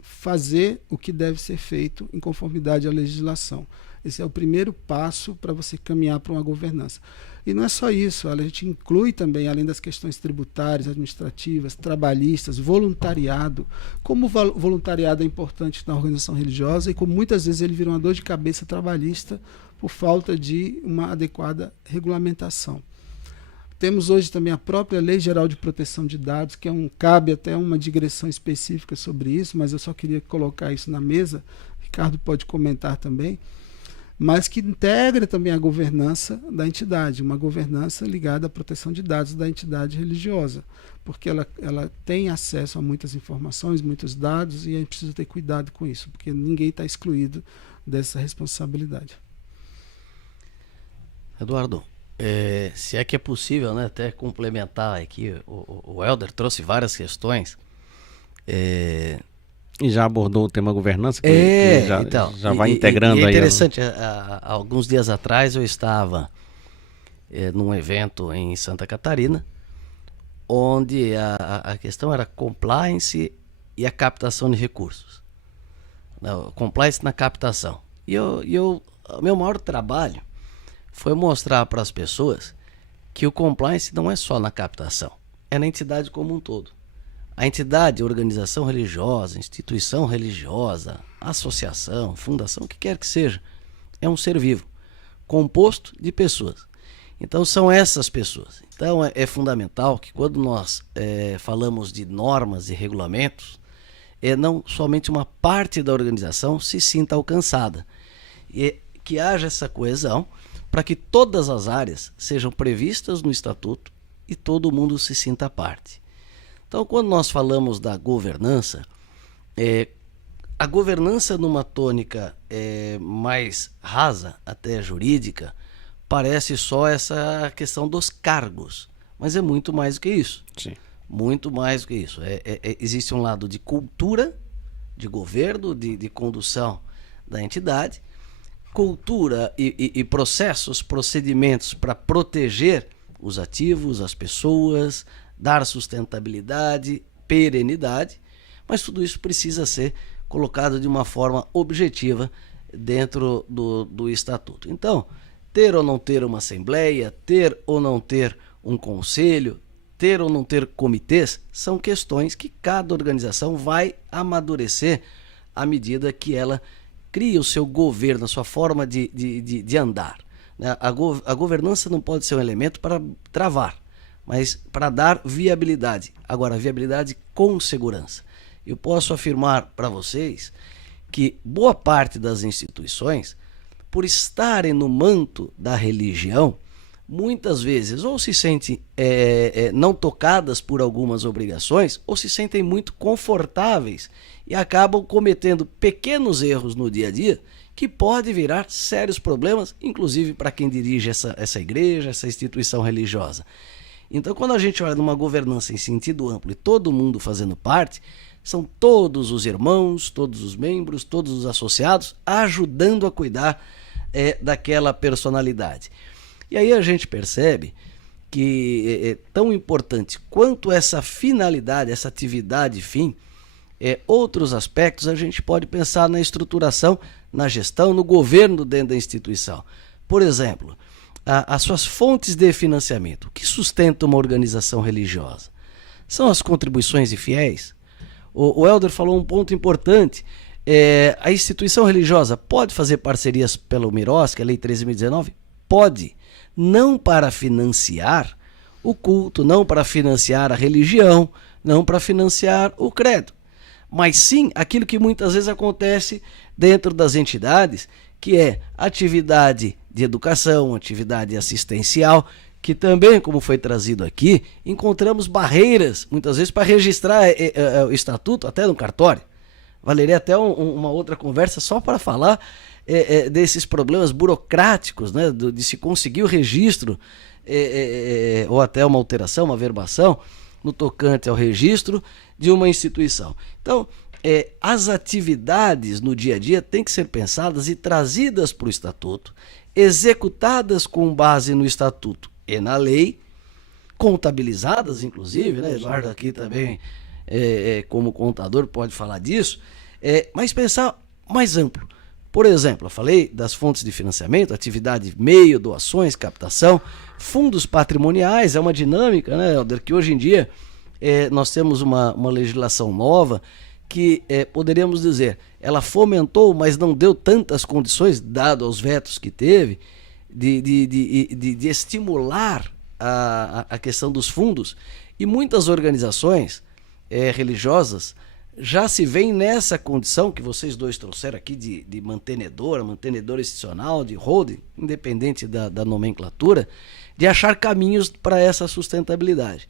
fazer o que deve ser feito em conformidade à legislação. Esse é o primeiro passo para você caminhar para uma governança. E não é só isso, a gente inclui também, além das questões tributárias, administrativas, trabalhistas, voluntariado. Como o voluntariado é importante na organização religiosa e como muitas vezes ele vira uma dor de cabeça trabalhista por falta de uma adequada regulamentação. Temos hoje também a própria Lei Geral de Proteção de Dados, que cabe até uma digressão específica sobre isso, mas eu só queria colocar isso na mesa, Ricardo pode comentar também, mas que integra também a governança da entidade, uma governança ligada à proteção de dados da entidade religiosa, porque ela tem acesso a muitas informações, muitos dados, e a gente precisa ter cuidado com isso, porque ninguém está excluído dessa responsabilidade. Eduardo, Se é que é possível, né, até complementar aqui, o Helder trouxe várias questões. E já abordou o tema governança, que já vai integrando é aí. Interessante, alguns dias atrás eu estava num evento em Santa Catarina, onde a questão era compliance e a captação de recursos. Não, compliance na captação. O meu maior trabalho foi mostrar para as pessoas que o compliance não é só na captação, é na entidade como um todo. A entidade, organização religiosa, instituição religiosa, associação, fundação, o que quer que seja, é um ser vivo, composto de pessoas. Então são essas pessoas. Então é fundamental que quando nós falamos de normas e regulamentos, não somente uma parte da organização se sinta alcançada. E que haja essa coesão para que todas as áreas sejam previstas no estatuto e todo mundo se sinta parte. Então, quando nós falamos da governança, a governança numa tônica mais rasa, até jurídica, parece só essa questão dos cargos, mas é muito mais do que isso. Sim. Muito mais do que isso. Existe um lado de cultura, de governo, de condução da entidade, cultura e processos, procedimentos para proteger os ativos, as pessoas, dar sustentabilidade, perenidade, mas tudo isso precisa ser colocado de uma forma objetiva dentro do estatuto. Então, ter ou não ter uma assembleia, ter ou não ter um conselho, ter ou não ter comitês, são questões que cada organização vai amadurecer à medida que ela cria o seu governo, a sua forma de andar. A governança não pode ser um elemento para travar, mas para dar viabilidade. Agora, viabilidade com segurança. Eu posso afirmar para vocês que boa parte das instituições, por estarem no manto da religião, muitas vezes ou se sentem não tocadas por algumas obrigações, ou se sentem muito confortáveis e acabam cometendo pequenos erros no dia a dia que pode virar sérios problemas, inclusive para quem dirige essa igreja, essa instituição religiosa. Então, quando a gente olha numa governança em sentido amplo e todo mundo fazendo parte, são todos os irmãos, todos os membros, todos os associados ajudando a cuidar daquela personalidade. E aí a gente percebe que é tão importante quanto essa finalidade, essa atividade fim, outros aspectos a gente pode pensar na estruturação, na gestão, no governo dentro da instituição. Por exemplo, as suas fontes de financiamento. O que sustenta uma organização religiosa? São as contribuições de fiéis? O Helder falou um ponto importante. A instituição religiosa pode fazer parcerias pelo MIROS, que é a Lei 13.019? Pode. Não para financiar o culto, não para financiar a religião, não para financiar o credo, mas sim aquilo que muitas vezes acontece dentro das entidades, que é atividade de educação, atividade assistencial, que também, como foi trazido aqui, encontramos barreiras, muitas vezes, para registrar o estatuto até no cartório. Valeria até uma outra conversa só para falar desses problemas burocráticos, né, de se conseguir o registro, ou até uma alteração, uma verbação, no tocante ao registro de uma instituição. Então, as atividades no dia a dia têm que ser pensadas e trazidas para o estatuto, executadas com base no estatuto e na lei, contabilizadas, inclusive, né? Eduardo aqui também, como contador, pode falar disso, mas pensar mais amplo. Por exemplo, eu falei das fontes de financiamento, atividade meio, doações, captação, fundos patrimoniais, é uma dinâmica, né, Helder, que hoje em dia nós temos uma legislação nova que poderíamos dizer, ela fomentou, mas não deu tantas condições, dado aos vetos que teve, de estimular a questão dos fundos, e muitas organizações religiosas já se veem nessa condição que vocês dois trouxeram aqui de mantenedor institucional, de holding, independente da nomenclatura, de achar caminhos para essa sustentabilidade.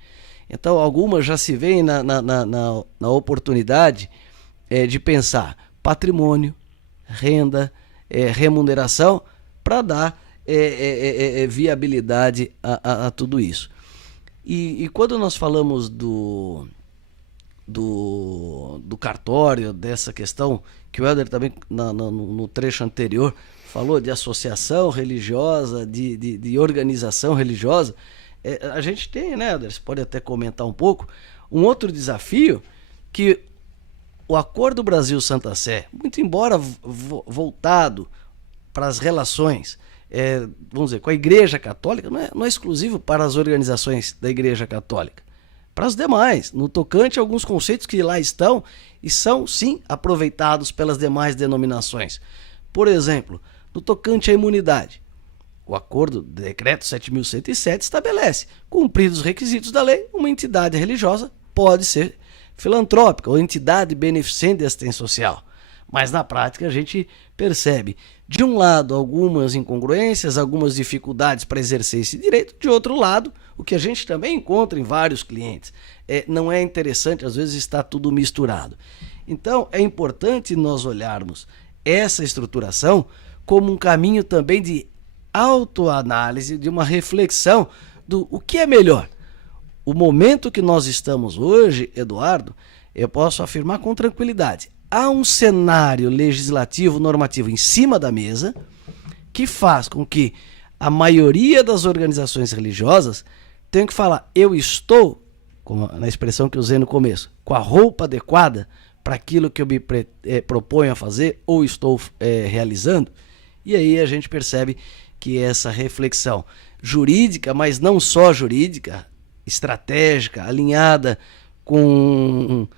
Então, algumas já se veem na oportunidade de pensar patrimônio, renda, remuneração, para dar viabilidade a tudo isso. E quando nós falamos do cartório, dessa questão, que o Helder também no trecho anterior falou de associação religiosa, de organização religiosa, a gente tem, né, Helder, você pode até comentar um pouco, um outro desafio que o Acordo Brasil-Santa Sé, muito embora voltado para as relações, vamos dizer, com a Igreja Católica, não é exclusivo para as organizações da Igreja Católica. Para as demais, no tocante a alguns conceitos que lá estão e são, sim, aproveitados pelas demais denominações. Por exemplo, no tocante à imunidade, o acordo, decreto 7.107, estabelece, cumpridos os requisitos da lei, uma entidade religiosa pode ser filantrópica ou entidade beneficente de assistência social. Mas na prática a gente percebe, de um lado, algumas incongruências, algumas dificuldades para exercer esse direito, de outro lado, o que a gente também encontra em vários clientes. Não é interessante, às vezes está tudo misturado. Então é importante nós olharmos essa estruturação como um caminho também de autoanálise, de uma reflexão do o que é melhor. O momento que nós estamos hoje, Eduardo, eu posso afirmar com tranquilidade, há um cenário legislativo, normativo em cima da mesa que faz com que a maioria das organizações religiosas tenha que falar, eu estou, como na expressão que eu usei no começo, com a roupa adequada para aquilo que eu me proponho a fazer ou estou realizando. E aí a gente percebe que essa reflexão jurídica, mas não só jurídica, estratégica, alinhada com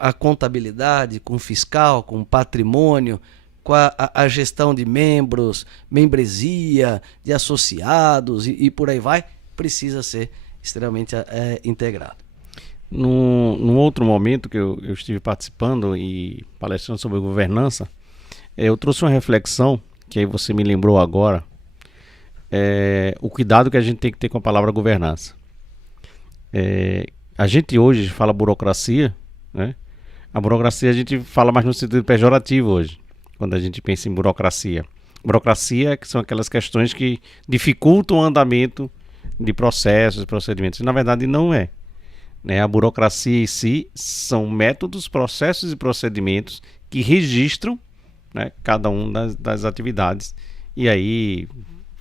a contabilidade, com fiscal, com patrimônio, com a gestão de membros, membresia, de associados e por aí vai, precisa ser extremamente integrado. Num outro momento que eu estive participando e palestrando sobre governança, eu trouxe uma reflexão, que aí você me lembrou agora, o cuidado que a gente tem que ter com a palavra governança. A gente hoje fala burocracia, né? A burocracia a gente fala mais no sentido pejorativo hoje, quando a gente pensa em burocracia. Burocracia são aquelas questões que dificultam o andamento de processos, procedimentos. Na verdade não é. A burocracia em si são métodos, processos e procedimentos que registram, né, cada um das atividades. E aí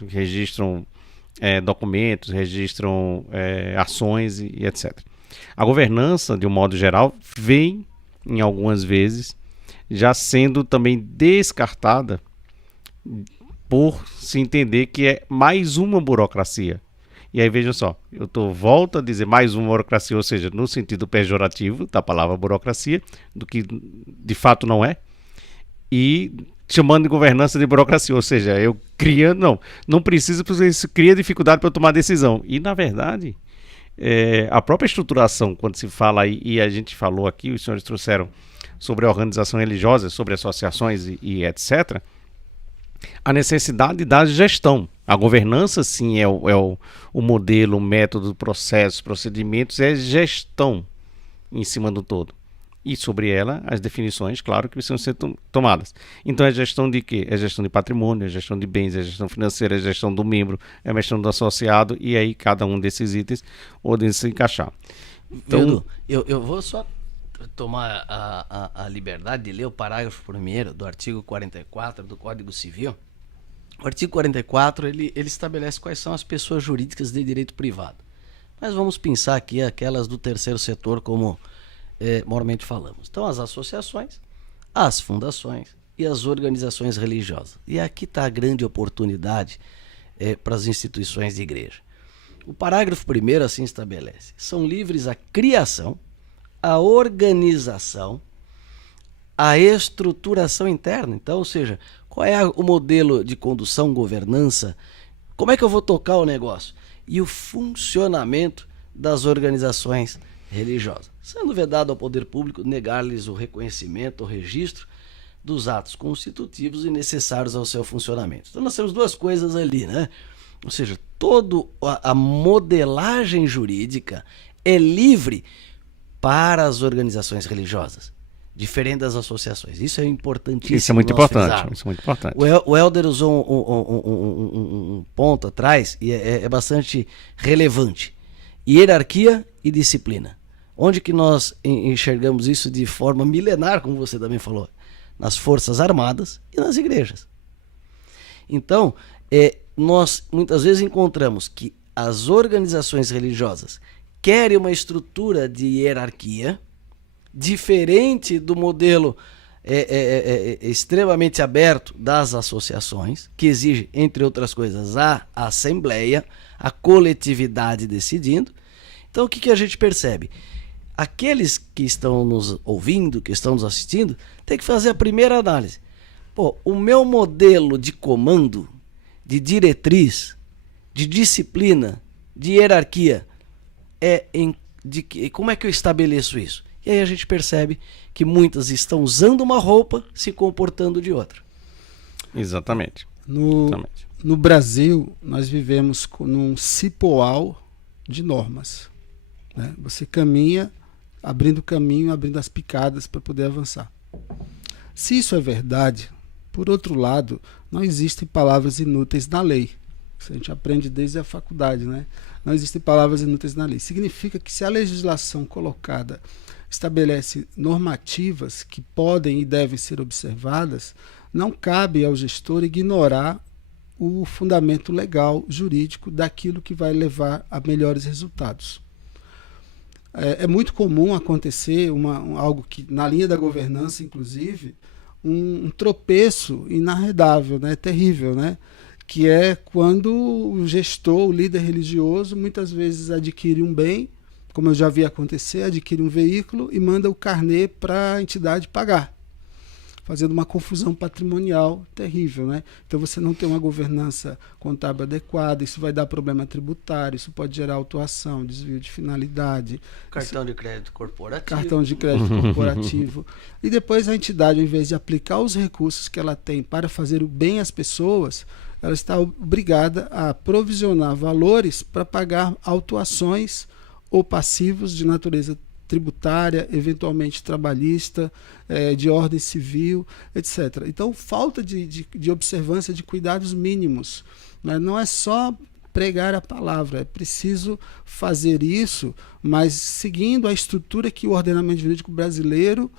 registram documentos, registram ações e etc. A governança, de um modo geral, vem, em algumas vezes, já sendo também descartada por se entender que é mais uma burocracia. E aí, veja só, volto a dizer mais uma burocracia, ou seja, no sentido pejorativo da palavra burocracia, do que de fato não é, e chamando de governança de burocracia, ou seja, eu criando, não precisa, porque isso cria dificuldade para eu tomar decisão. E, na verdade, a própria estruturação, quando se fala aí, e a gente falou aqui, os senhores trouxeram sobre a organização religiosa, sobre associações e etc., a necessidade da gestão. A governança, sim, é o modelo, o método, processos, procedimentos, é gestão em cima do todo. E sobre ela, as definições, claro, que precisam ser tomadas. Então, é gestão de quê? É gestão de patrimônio, é gestão de bens, é gestão financeira, é gestão do membro, é gestão do associado, e aí cada um desses itens podem se encaixar. Então, eu vou só tomar a liberdade de ler o parágrafo 1º do artigo 44 do Código Civil. O artigo 44, ele estabelece quais são as pessoas jurídicas de direito privado. Mas vamos pensar aqui aquelas do terceiro setor, como normalmente falamos. Então, as associações, as fundações e as organizações religiosas. E aqui está a grande oportunidade para as instituições de igreja. O parágrafo 1º assim estabelece: são livres a criação, a organização, a estruturação interna. Então, ou seja, qual é o modelo de condução, governança, como é que eu vou tocar o negócio? E o funcionamento das organizações religiosas, sendo vedado ao poder público negar-lhes o reconhecimento, o registro dos atos constitutivos e necessários ao seu funcionamento. Então nós temos duas coisas ali, né? Ou seja, toda a modelagem jurídica é livre para as organizações religiosas. diferente das associações. Isso é importantíssimo. Isso é muito importante. Isso é muito importante. O Helder usou um ponto atrás e é bastante relevante. Hierarquia e disciplina. Onde que nós enxergamos isso de forma milenar, como você também falou? Nas Forças Armadas e nas igrejas. Então, nós muitas vezes encontramos que as organizações religiosas querem uma estrutura de hierarquia diferente do modelo extremamente aberto das associações, que exige, entre outras coisas, a assembleia, a coletividade decidindo. Então, o que a gente percebe? Aqueles que estão nos ouvindo, que estão nos assistindo, tem que fazer a primeira análise. Pô, o meu modelo de comando, de diretriz, de disciplina, de hierarquia, como é que eu estabeleço isso? E aí a gente percebe que muitas estão usando uma roupa, se comportando de outra. Exatamente. No Brasil, nós vivemos num cipoal de normas, né? Você caminha abrindo caminho, abrindo as picadas para poder avançar. Se isso é verdade, por outro lado, não existem palavras inúteis na lei. Isso a gente aprende desde a faculdade, né? Não existem palavras inúteis na lei. Significa que se a legislação colocada estabelece normativas que podem e devem ser observadas, não cabe ao gestor ignorar o fundamento legal, jurídico, daquilo que vai levar a melhores resultados. É muito comum acontecer algo que, na linha da governança, inclusive, um tropeço inarredável, né? Terrível, né? Que é quando o gestor, o líder religioso, muitas vezes adquire um bem, como eu já vi acontecer, adquire um veículo e manda o carnê para a entidade pagar, fazendo uma confusão patrimonial terrível, né? Então você não tem uma governança contábil adequada, isso vai dar problema tributário, isso pode gerar autuação, desvio de finalidade. Cartão de crédito corporativo. Cartão de crédito corporativo. E depois a entidade, ao invés de aplicar os recursos que ela tem para fazer o bem às pessoas, ela está obrigada a provisionar valores para pagar autuações ou passivos de natureza tributária, eventualmente trabalhista, de ordem civil, etc. Então, falta de observância de cuidados mínimos, né? Não é só pregar a palavra, é preciso fazer isso, mas seguindo a estrutura que o ordenamento jurídico brasileiro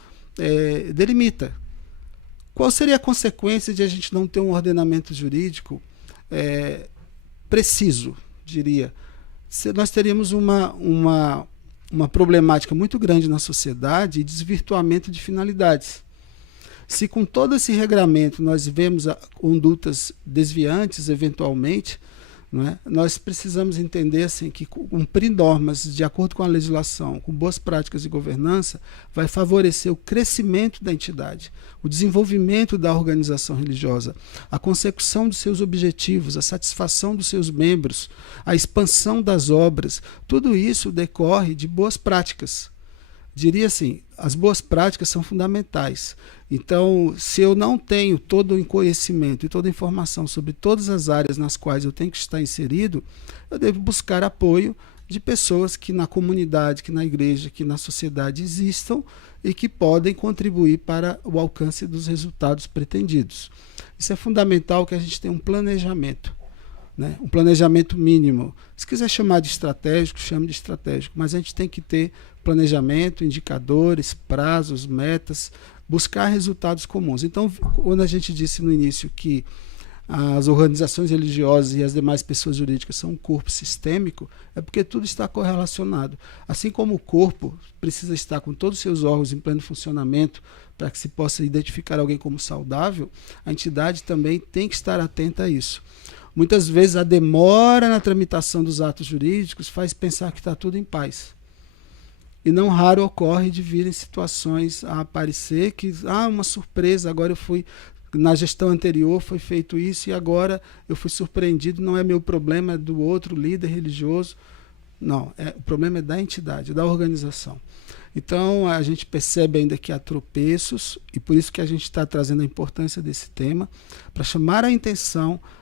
delimita. Qual seria a consequência de a gente não ter um ordenamento jurídico preciso, diria? Nós teríamos uma problemática muito grande na sociedade e desvirtuamento de finalidades. Se com todo esse regramento nós vemos condutas desviantes, eventualmente, não é? Nós precisamos entender assim, que cumprir normas de acordo com a legislação, com boas práticas de governança, vai favorecer o crescimento da entidade, o desenvolvimento da organização religiosa, a consecução dos seus objetivos, a satisfação dos seus membros, a expansão das obras. Tudo isso decorre de boas práticas. Diria assim, as boas práticas são fundamentais. Então, se eu não tenho todo o conhecimento e toda a informação sobre todas as áreas nas quais eu tenho que estar inserido, eu devo buscar apoio de pessoas que na comunidade, que na igreja, que na sociedade existam e que podem contribuir para o alcance dos resultados pretendidos. Isso é fundamental, que a gente tenha um planejamento. Né? Um planejamento mínimo. Se quiser chamar de estratégico, chame de estratégico, mas a gente tem que ter planejamento, indicadores, prazos, metas, buscar resultados comuns. Então, quando a gente disse no início que as organizações religiosas e as demais pessoas jurídicas são um corpo sistêmico, é porque tudo está correlacionado. Assim como o corpo precisa estar com todos os seus órgãos em pleno funcionamento para que se possa identificar alguém como saudável, a entidade também tem que estar atenta a isso. Muitas vezes a demora na tramitação dos atos jurídicos faz pensar que está tudo em paz. E não raro ocorre de virem situações a aparecer que, uma surpresa, agora eu fui, na gestão anterior foi feito isso e agora eu fui surpreendido, não é meu problema, é do outro líder religioso. Não, o problema é da entidade, da organização. Então a gente percebe ainda que há tropeços e por isso que a gente está trazendo a importância desse tema, para chamar a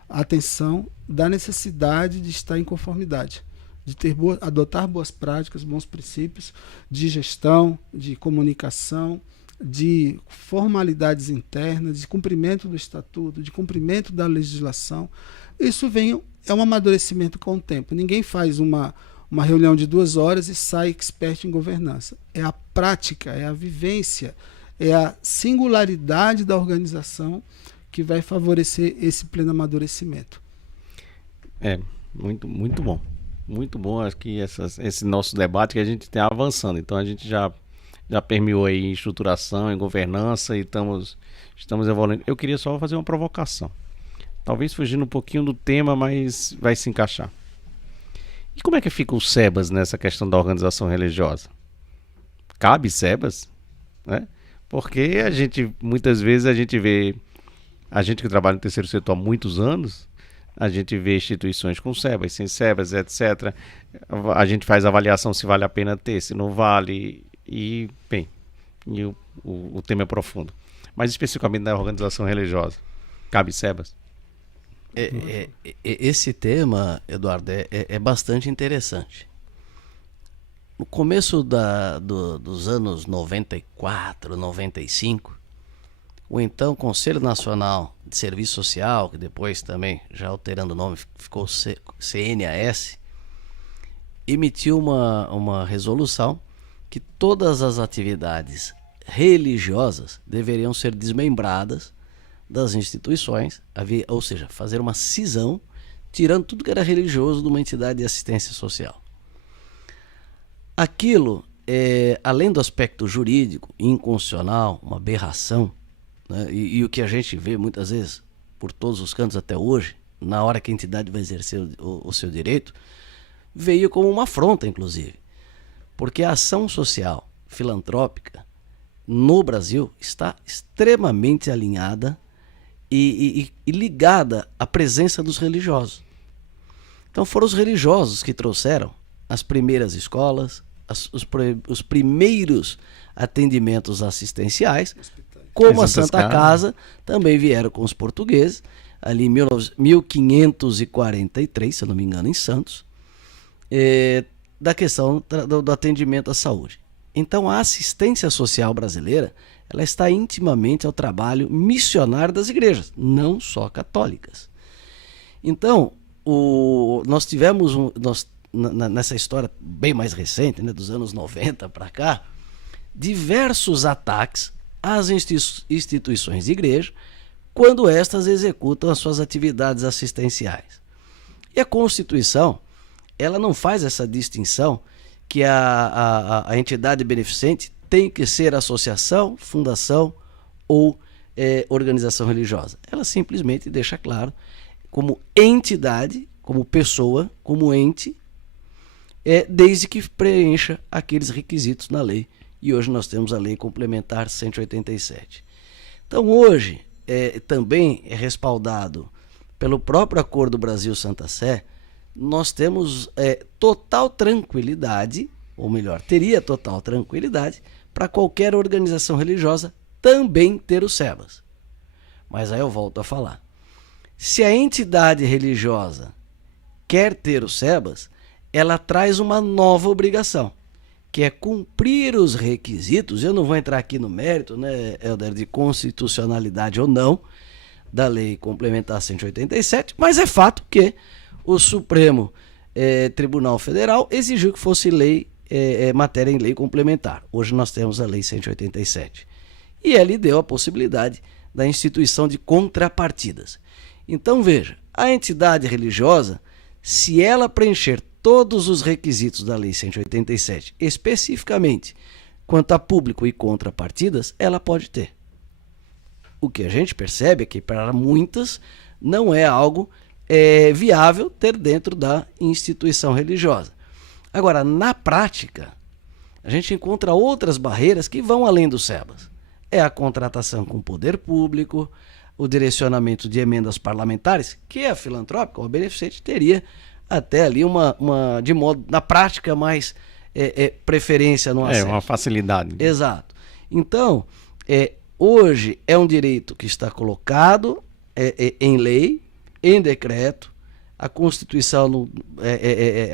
atenção da necessidade de estar em conformidade, de adotar boas práticas, bons princípios de gestão, de comunicação, de formalidades internas, de cumprimento do estatuto, de cumprimento da legislação. Isso é um amadurecimento com o tempo. Ninguém faz uma reunião de 2 horas e sai expert em governança. É a prática, é a vivência, é a singularidade da organização que vai favorecer esse pleno amadurecimento. Muito, muito bom. Muito bom, acho que esse nosso debate que a gente está avançando. Então a gente já permeou aí em estruturação, em governança e estamos evoluindo. Eu queria só fazer uma provocação. Talvez fugindo um pouquinho do tema, mas vai se encaixar. E como é que fica o SEBAS nessa questão da organização religiosa? Cabe SEBAS? Né? Porque muitas vezes a gente vê, a gente que trabalha no terceiro setor há muitos anos, a gente vê instituições com SEBAS, sem SEBAS, etc. A gente faz avaliação se vale a pena ter, se não vale, e o tema é profundo. Mas especificamente na organização religiosa, cabe SEBAS? Esse tema, Eduardo, é bastante interessante. No começo dos anos 94, 95, o então Conselho Nacional de Serviço Social, que depois também, já alterando o nome, ficou CNAS, emitiu uma resolução que todas as atividades religiosas deveriam ser desmembradas das instituições, ou seja, fazer uma cisão, tirando tudo que era religioso de uma entidade de assistência social. Aquilo, além do aspecto jurídico, inconstitucional, uma aberração, né, e o que a gente vê muitas vezes por todos os cantos até hoje, na hora que a entidade vai exercer o seu direito, veio como uma afronta, inclusive. Porque a ação social filantrópica no Brasil está extremamente alinhada e ligada à presença dos religiosos. Então foram os religiosos que trouxeram as primeiras escolas, os primeiros atendimentos assistenciais, como a Santa Casa, também vieram com os portugueses, ali em 1543, se eu não me engano, em Santos, da questão do atendimento à saúde. Então a assistência social brasileira, ela está intimamente ao trabalho missionário das igrejas, não só católicas. Então, nós tivemos, nessa história bem mais recente, né, dos anos 90 para cá, diversos ataques às instituições de igreja quando estas executam as suas atividades assistenciais. E a Constituição, ela não faz essa distinção que a entidade beneficente tem que ser associação, fundação ou organização religiosa. Ela simplesmente deixa claro como entidade, como pessoa, como ente, desde que preencha aqueles requisitos na lei. E hoje nós temos a Lei Complementar 187. Então hoje também é respaldado pelo próprio Acordo Brasil-Santa Sé. Nós temos total tranquilidade, ou melhor, teria total tranquilidade para qualquer organização religiosa também ter o SEBAS. Mas aí eu volto a falar. Se a entidade religiosa quer ter o SEBAS, ela traz uma nova obrigação, que é cumprir os requisitos. Eu não vou entrar aqui no mérito, né, Helder, de constitucionalidade ou não da Lei Complementar 187, mas é fato que o Supremo Tribunal Federal exigiu que fosse matéria em lei complementar. Hoje nós temos a Lei 187. E ele deu a possibilidade da instituição de contrapartidas. Então veja, a entidade religiosa, se ela preencher todos os requisitos da Lei 187, especificamente quanto a público e contrapartidas, ela pode ter. O que a gente percebe é que para muitas não é algo viável ter dentro da instituição religiosa. Agora, na prática, a gente encontra outras barreiras que vão além do SEBAS. É a contratação com o poder público, o direcionamento de emendas parlamentares, que a filantrópica ou a beneficente teria até ali de modo, na prática, mais preferência no acesso. Uma facilidade. Exato. Então, hoje é um direito que está colocado em lei, em decreto, a Constituição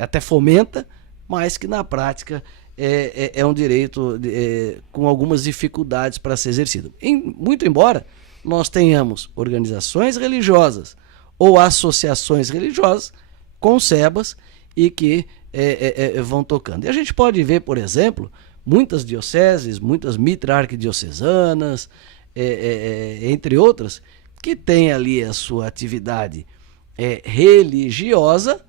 até fomenta, mas que na prática é um direito com algumas dificuldades para ser exercido. Muito embora nós tenhamos organizações religiosas ou associações religiosas com SEBAs e que vão tocando. E a gente pode ver, por exemplo, muitas dioceses, muitas mitra-arquidiocesanas, entre outras, que têm ali a sua atividade religiosa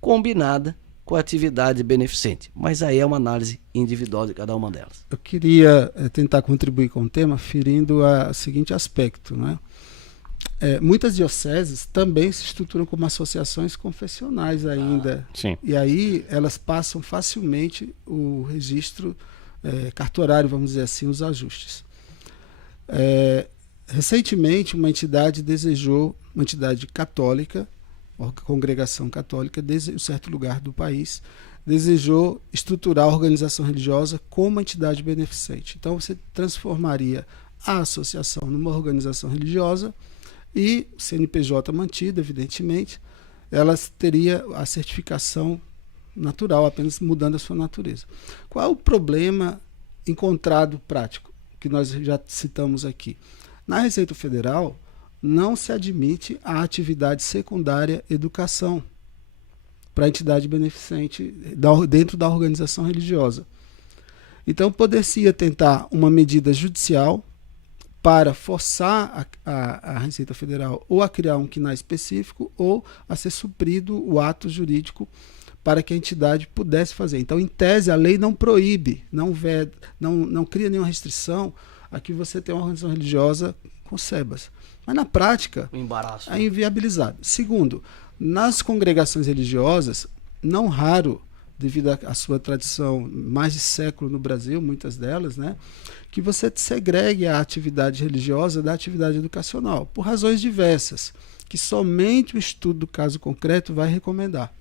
combinada com a atividade beneficente. Mas aí é uma análise individual de cada uma delas. Eu queria tentar contribuir com o tema, ferindo o seguinte aspecto, né? Muitas dioceses também se estruturam como associações confessionais ainda. Sim. E aí elas passam facilmente o registro cartorário, vamos dizer assim, os ajustes. Recentemente, uma entidade católica, uma congregação católica, de um certo lugar do país, desejou estruturar a organização religiosa como uma entidade beneficente. Então você transformaria a associação numa organização religiosa e CNPJ mantido, evidentemente, ela teria a certificação natural, apenas mudando a sua natureza. Qual é o problema encontrado prático, que nós já citamos aqui? Na Receita Federal, não se admite a atividade secundária educação para a entidade beneficente dentro da organização religiosa. Então, poder-se tentar uma medida judicial para forçar a Receita Federal ou a criar um CNAE específico ou a ser suprido o ato jurídico para que a entidade pudesse fazer. Então, em tese, a lei não proíbe, não cria nenhuma restrição a que você tenha uma organização religiosa com SEBAs. Mas, na prática, é inviabilizado. Segundo, nas congregações religiosas, não raro, devido à sua tradição mais de século no Brasil, muitas delas, né, que você segregue a atividade religiosa da atividade educacional, por razões diversas, que somente o estudo do caso concreto vai recomendar.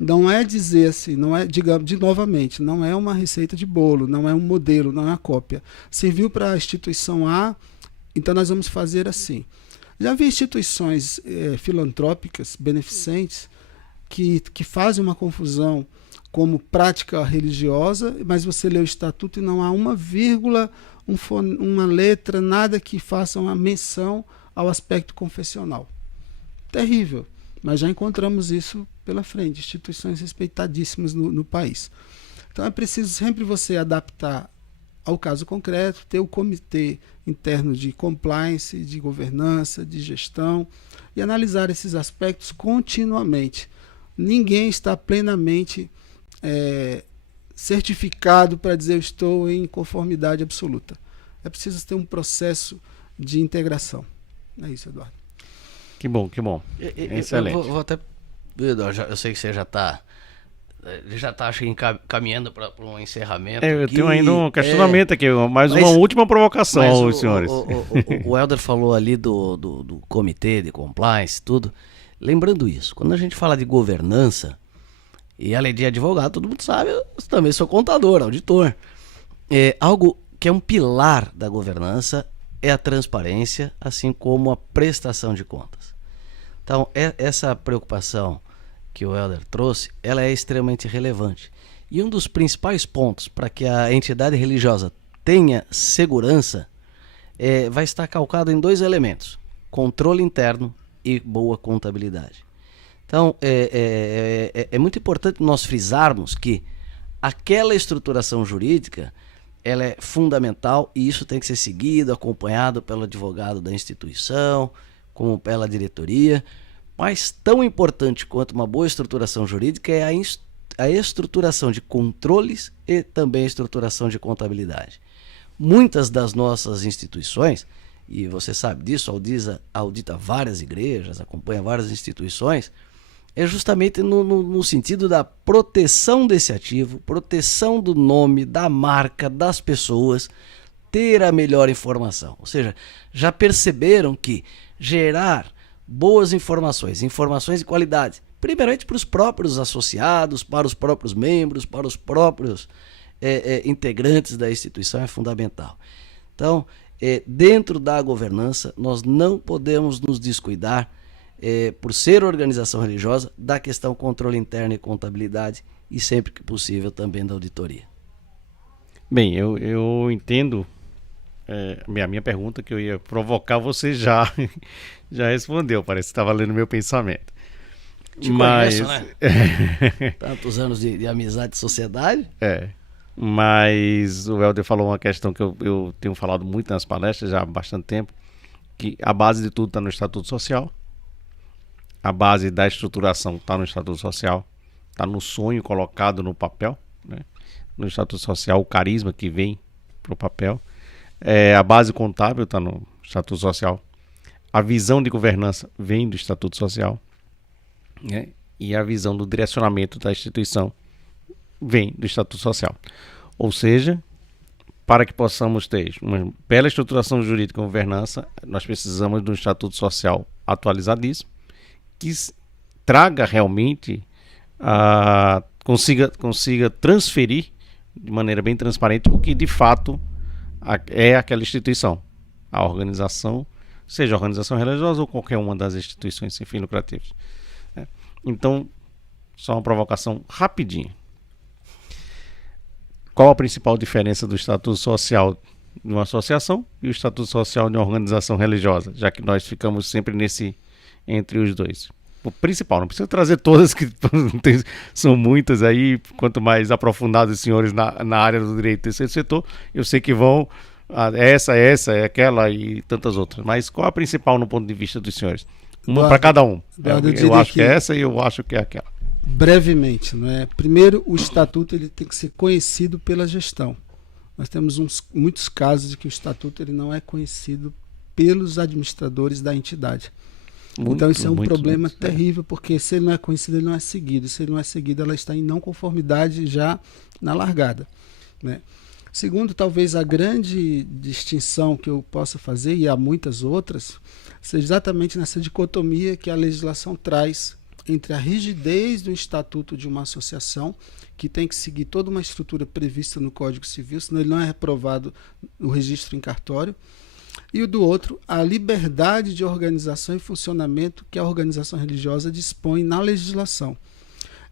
Não é dizer assim, não é, digamos, novamente, não é uma receita de bolo, não é um modelo, não é uma cópia. Serviu para a instituição A, então nós vamos fazer assim. Já vi instituições filantrópicas, beneficentes, que fazem uma confusão como prática religiosa, mas você lê o estatuto e não há uma vírgula, uma letra, nada que faça uma menção ao aspecto confessional. Terrível, mas já encontramos isso pela frente, instituições respeitadíssimas no país. Então é preciso sempre você adaptar ao caso concreto, ter o comitê interno de compliance, de governança, de gestão e analisar esses aspectos continuamente. Ninguém está plenamente certificado para dizer eu estou em conformidade absoluta. É preciso ter um processo de integração. É isso, Eduardo. Que bom, que bom. Excelente. Eu vou até... Eduardo, eu sei que você já está acho que caminhando para um encerramento. Eu tenho ainda um questionamento aqui, mas uma última provocação, senhores. O Helder falou ali do comitê de compliance, tudo. Lembrando isso, quando a gente fala de governança, e além de advogado, todo mundo sabe, eu também sou contador, auditor. Algo que é um pilar da governança é a transparência, assim como a prestação de contas. Então, essa preocupação que o Helder trouxe, ela é extremamente relevante. E um dos principais pontos para que a entidade religiosa tenha segurança vai estar calcado em dois elementos: controle interno e boa contabilidade. Então, é muito importante nós frisarmos que aquela estruturação jurídica ela é fundamental e isso tem que ser seguido, acompanhado pelo advogado da instituição, como pela diretoria. Mas tão importante quanto uma boa estruturação jurídica é a estruturação de controles e também a estruturação de contabilidade. Muitas das nossas instituições, e você sabe disso, audita várias igrejas, acompanha várias instituições, é justamente no sentido da proteção desse ativo, proteção do nome, da marca, das pessoas, ter a melhor informação. Ou seja, já perceberam que gerar boas informações de qualidade, primeiramente para os próprios associados, para os próprios membros, para os próprios integrantes da instituição é fundamental. Então, dentro da governança, nós não podemos nos descuidar por ser organização religiosa, da questão controle interno e contabilidade e sempre que possível também da auditoria. Bem, eu entendo a minha pergunta que eu ia provocar, você já respondeu, parece que estava lendo meu pensamento. Te Mas conheço, né? Tantos anos de amizade e sociedade. Mas o Helder falou uma questão que eu tenho falado muito nas palestras já há bastante tempo, que a base de tudo está no Estatuto Social, a base da estruturação está no Estatuto Social, está no sonho colocado no papel, né? No Estatuto Social, o carisma que vem para o papel, a base contábil está no Estatuto Social, a visão de governança vem do Estatuto Social, né? E a visão do direcionamento da instituição vem do Estatuto Social. Ou seja, para que possamos ter uma bela estruturação jurídica e governança, nós precisamos de um Estatuto Social atualizadíssimo, que traga realmente, consiga transferir de maneira bem transparente o que de fato é aquela instituição, a organização, seja a organização religiosa ou qualquer uma das instituições sem fins lucrativos. Então, só uma provocação rapidinha. Qual a principal diferença do Estatuto Social de uma associação e o Estatuto Social de uma organização religiosa? Já que nós ficamos sempre entre os dois. O principal, não precisa trazer todas, que são muitas aí, quanto mais aprofundados os senhores na área do direito desse setor, eu sei que vão, essa, aquela e tantas outras. Mas qual a principal no ponto de vista dos senhores? Uma para cada um. Eu acho que é essa e eu acho que é aquela. Brevemente, né? Primeiro, o estatuto ele tem que ser conhecido pela gestão. Nós temos muitos casos de que o estatuto ele não é conhecido pelos administradores da entidade. Então isso é um problema terrível, porque se ele não é conhecido, ele não é seguido. Se ele não é seguido, ela está em não conformidade já na largada, né? Segundo, talvez a grande distinção que eu possa fazer, e há muitas outras, seja exatamente nessa dicotomia que a legislação traz entre a rigidez do estatuto de uma associação, que tem que seguir toda uma estrutura prevista no Código Civil, senão ele não é reprovado no registro em cartório, e o do outro, a liberdade de organização e funcionamento que a organização religiosa dispõe na legislação.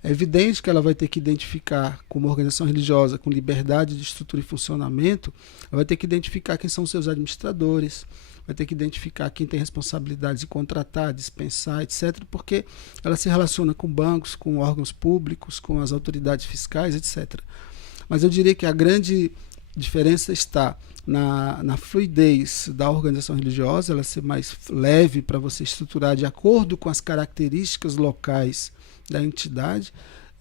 É evidente que ela vai ter que identificar, como organização religiosa, com liberdade de estrutura e funcionamento, ela vai ter que identificar quem são seus administradores, vai ter que identificar quem tem responsabilidade de contratar, dispensar, etc., porque ela se relaciona com bancos, com órgãos públicos, com as autoridades fiscais, etc. Mas eu diria que a grande diferença está na fluidez da organização religiosa, ela ser mais leve para você estruturar de acordo com as características locais da entidade,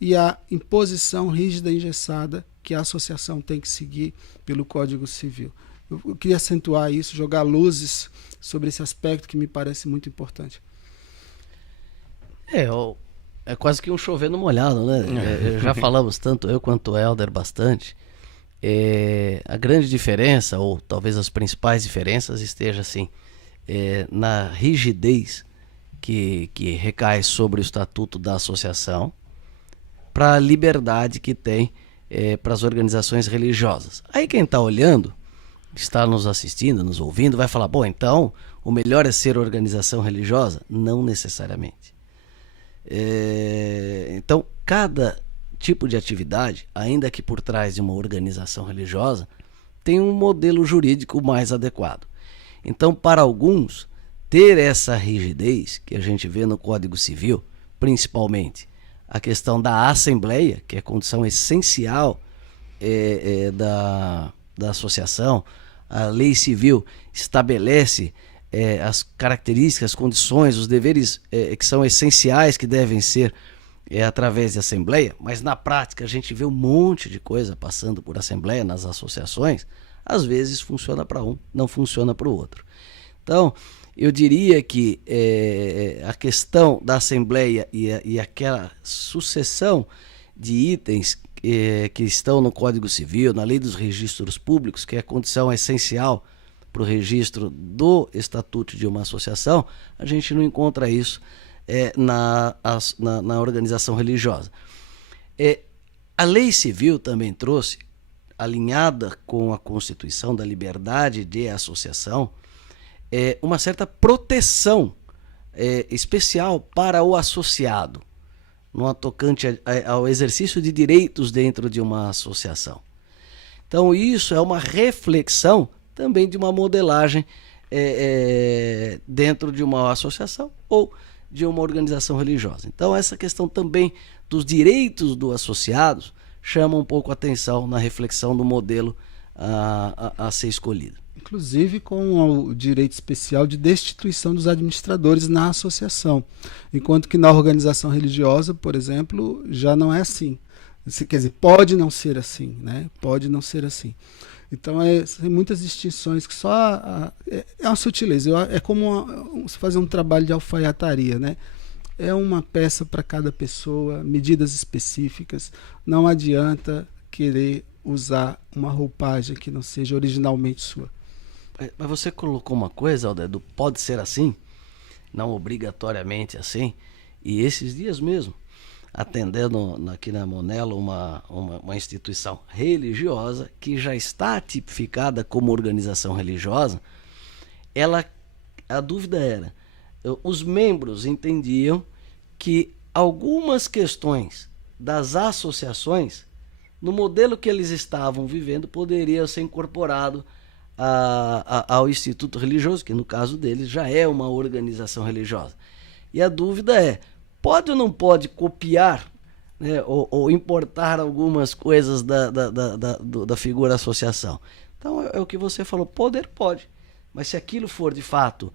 e a imposição rígida e engessada que a associação tem que seguir pelo Código Civil. Eu queria acentuar isso, jogar luzes sobre esse aspecto que me parece muito importante. É quase que um chover no molhado, né? Já falamos tanto eu quanto o Helder bastante. A grande diferença, ou talvez as principais diferenças, esteja assim, na rigidez que recai sobre o estatuto da associação, para a liberdade que tem para as organizações religiosas. Aí quem está olhando, está nos assistindo, nos ouvindo, vai falar, bom, então o melhor é ser organização religiosa? Não necessariamente. Então, cada tipo de atividade, ainda que por trás de uma organização religiosa, tem um modelo jurídico mais adequado. Então, para alguns, ter essa rigidez que a gente vê no Código Civil, principalmente a questão da assembleia, que é condição essencial da associação, a lei civil estabelece as características, as condições, os deveres que são essenciais, que devem ser através de assembleia, mas na prática a gente vê um monte de coisa passando por assembleia nas associações, às vezes funciona para um, não funciona para o outro. Então, eu diria que a questão da assembleia e aquela sucessão de itens que estão no Código Civil, na lei dos registros públicos, que é a condição essencial para o registro do estatuto de uma associação, a gente não encontra isso na organização religiosa. A lei civil também trouxe, alinhada com a Constituição da liberdade de associação, uma certa proteção especial para o associado, no tocante ao exercício de direitos dentro de uma associação. Então isso é uma reflexão também de uma modelagem dentro de uma associação ou de uma organização religiosa. Então essa questão também dos direitos do associado chama um pouco a atenção na reflexão do modelo a ser escolhido. Inclusive com o direito especial de destituição dos administradores na associação, enquanto que na organização religiosa, por exemplo, já não é assim. Quer dizer, pode não ser assim, né? Pode não ser assim. Então, tem muitas distinções que só... É uma sutileza, é como fazer um trabalho de alfaiataria, né? É uma peça para cada pessoa, medidas específicas. Não adianta querer usar uma roupagem que não seja originalmente sua. Mas você colocou uma coisa, Alder, do pode ser assim, não obrigatoriamente assim, e esses dias mesmo, atendendo aqui na Monelo uma instituição religiosa que já está tipificada como organização religiosa, a dúvida era, os membros entendiam que algumas questões das associações, no modelo que eles estavam vivendo, poderia ser incorporado ao Instituto Religioso, que no caso deles já é uma organização religiosa. E a dúvida é, pode ou não pode copiar, né, ou importar algumas coisas da figura associação? Então é o que você falou, poder pode, mas se aquilo for de fato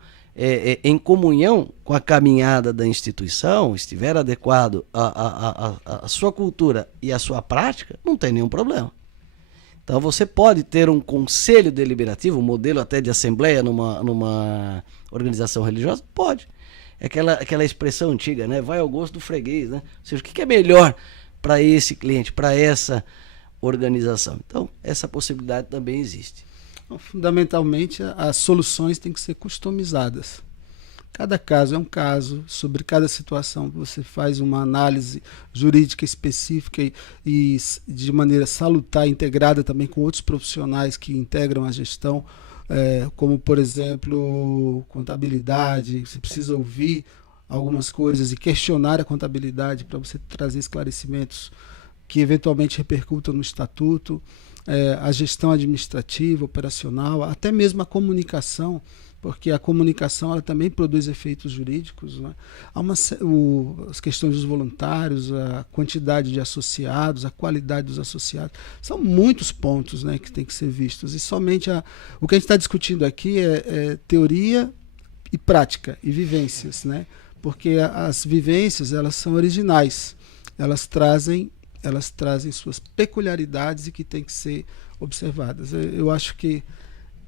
em comunhão com a caminhada da instituição, estiver adequado à sua cultura e à sua prática, não tem nenhum problema. Então você pode ter um conselho deliberativo, um modelo até de assembleia numa organização religiosa? Pode. É aquela expressão antiga, né? Vai ao gosto do freguês, né? Ou seja, o que é melhor para esse cliente, para essa organização? Então, essa possibilidade também existe. Fundamentalmente, as soluções têm que ser customizadas. Cada caso é um caso, sobre cada situação você faz uma análise jurídica específica e de maneira salutar, integrada também com outros profissionais que integram a gestão, como, por exemplo, contabilidade. Você precisa ouvir algumas coisas e questionar a contabilidade para você trazer esclarecimentos que eventualmente repercutam no estatuto, a gestão administrativa, operacional, até mesmo a comunicação, porque a comunicação ela também produz efeitos jurídicos, né? As questões dos voluntários, a quantidade de associados, a qualidade dos associados, são muitos pontos, né, que tem que ser vistos. E somente o que a gente está discutindo aqui é teoria e prática e vivências, né? Porque as vivências elas são originais, elas trazem suas peculiaridades e que têm que ser observadas. Eu acho que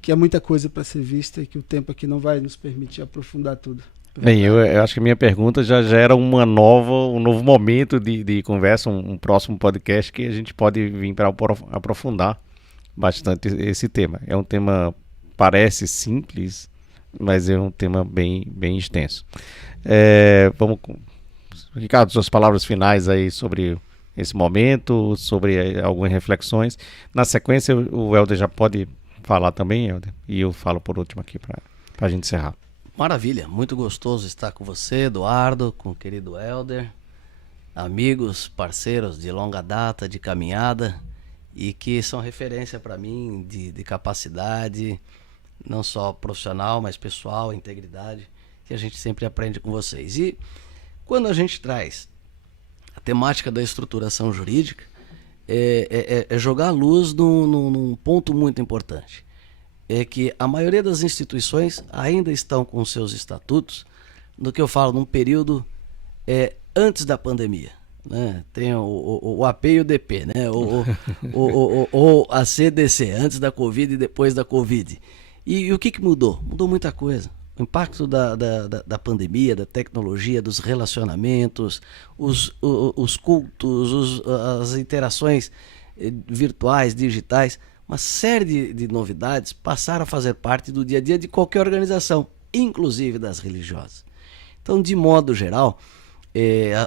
é muita coisa para ser vista e que o tempo aqui não vai nos permitir aprofundar tudo. Bem, eu acho que a minha pergunta já gera um novo momento de conversa, um próximo podcast que a gente pode vir para aprofundar bastante esse tema. É um tema, parece simples, mas é um tema bem extenso. Ricardo, suas palavras finais aí sobre esse momento, sobre algumas reflexões. Na sequência, o Helder já pode falar também, Helder, e eu falo por último aqui para a gente encerrar. Maravilha, muito gostoso estar com você, Eduardo, com o querido Helder, amigos, parceiros de longa data, de caminhada, e que são referência para mim de capacidade, não só profissional, mas pessoal, integridade, que a gente sempre aprende com vocês. E quando a gente traz a temática da estruturação jurídica, é jogar a luz num ponto muito importante. É que a maioria das instituições ainda estão com seus estatutos, no que eu falo, num período antes da pandemia. Né? Tem o AP e o DP, né? ou a CDC, antes da Covid e depois da Covid. E o que mudou? Mudou muita coisa. O impacto da pandemia, da tecnologia, dos relacionamentos, os cultos, as interações virtuais, digitais, uma série de novidades passaram a fazer parte do dia a dia de qualquer organização, inclusive das religiosas. Então, de modo geral,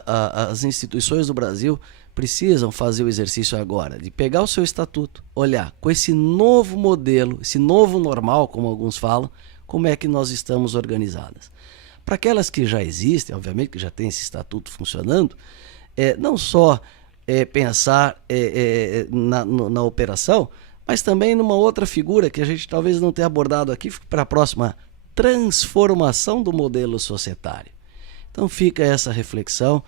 as instituições do Brasil precisam fazer o exercício agora de pegar o seu estatuto, olhar com esse novo modelo, esse novo normal, como alguns falam, como é que nós estamos organizadas. Para aquelas que já existem, obviamente, que já tem esse estatuto funcionando, não só pensar na operação, mas também numa outra figura que a gente talvez não tenha abordado aqui para a próxima, transformação do modelo societário. Então fica essa reflexão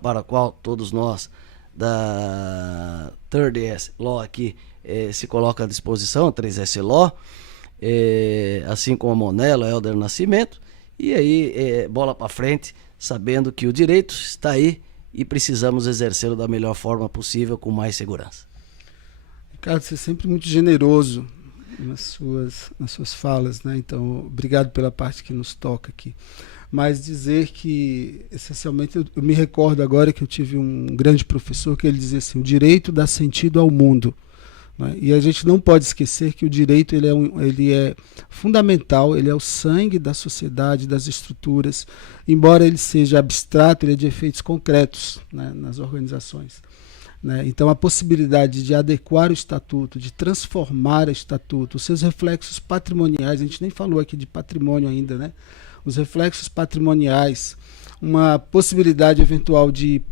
para a qual todos nós da 3S Law aqui se coloca à disposição, a 3S Law, assim como a Monelo, Helder Nascimento, e aí bola para frente, sabendo que o direito está aí e precisamos exercê-lo da melhor forma possível, com mais segurança. Ricardo, você é sempre muito generoso nas suas falas, né? Então, obrigado pela parte que nos toca aqui. Mas dizer que, essencialmente, eu me recordo agora que eu tive um grande professor que ele dizia assim: o direito dá sentido ao mundo. Né? E a gente não pode esquecer que o direito ele é fundamental, ele é o sangue da sociedade, das estruturas. Embora ele seja abstrato, ele é de efeitos concretos, né, nas organizações. Né? Então, a possibilidade de adequar o estatuto, de transformar o estatuto, os seus reflexos patrimoniais, a gente nem falou aqui de patrimônio ainda, né? Os reflexos patrimoniais, uma possibilidade eventual de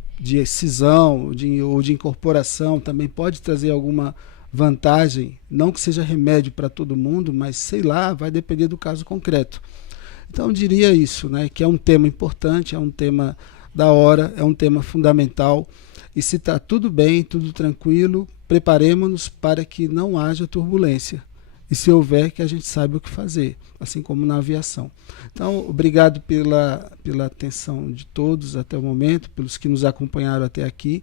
cisão ou de incorporação também pode trazer alguma vantagem, não que seja remédio para todo mundo, mas sei lá, vai depender do caso concreto. Então eu diria isso, né, que é um tema importante, é um tema da hora, é um tema fundamental, e se está tudo bem, tudo tranquilo, preparemos-nos para que não haja turbulência. E se houver, que a gente saiba o que fazer, assim como na aviação. Então, obrigado pela atenção de todos até o momento, pelos que nos acompanharam até aqui,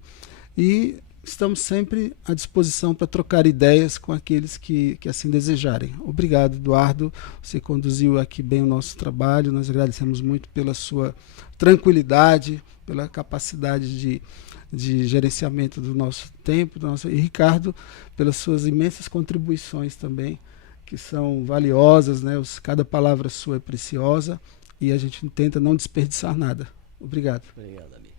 e estamos sempre à disposição para trocar ideias com aqueles que assim desejarem. Obrigado, Eduardo, você conduziu aqui bem o nosso trabalho, nós agradecemos muito pela sua tranquilidade, pela capacidade de gerenciamento do nosso tempo, e Ricardo, pelas suas imensas contribuições também, que são valiosas, né? Cada palavra sua é preciosa e a gente tenta não desperdiçar nada. Obrigado. Obrigado, amigo.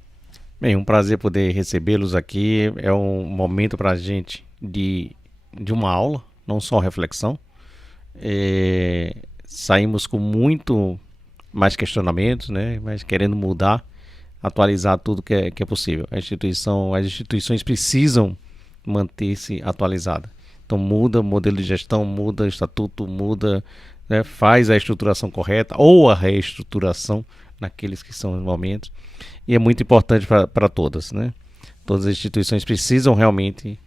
Bem, um prazer poder recebê-los aqui. É um momento para a gente de uma aula, não só reflexão. Saímos com muito mais questionamentos, né? Mas querendo mudar, atualizar tudo que é possível. As instituições precisam manter-se atualizadas. Então muda o modelo de gestão, muda o estatuto, muda, né, faz a estruturação correta ou a reestruturação naqueles que são os momentos. E é muito importante para todas, né? Todas as instituições precisam realmente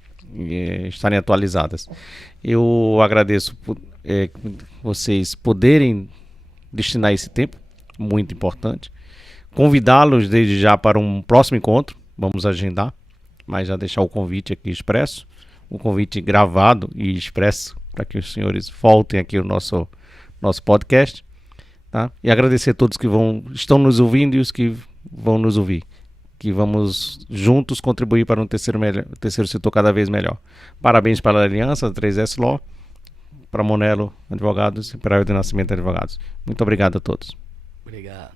estarem atualizadas. Eu agradeço por vocês poderem destinar esse tempo, muito importante. Convidá-los desde já para um próximo encontro, vamos agendar, mas já deixar o convite aqui expresso, um convite gravado e expresso para que os senhores voltem aqui ao nosso podcast, tá? E agradecer a todos que estão nos ouvindo e os que vão nos ouvir, que vamos juntos contribuir para um terceiro setor cada vez melhor. Parabéns para a aliança da 3S Law, para Monelo Advogados e para Helder Nascimento Advogados. Muito obrigado a todos. Obrigado.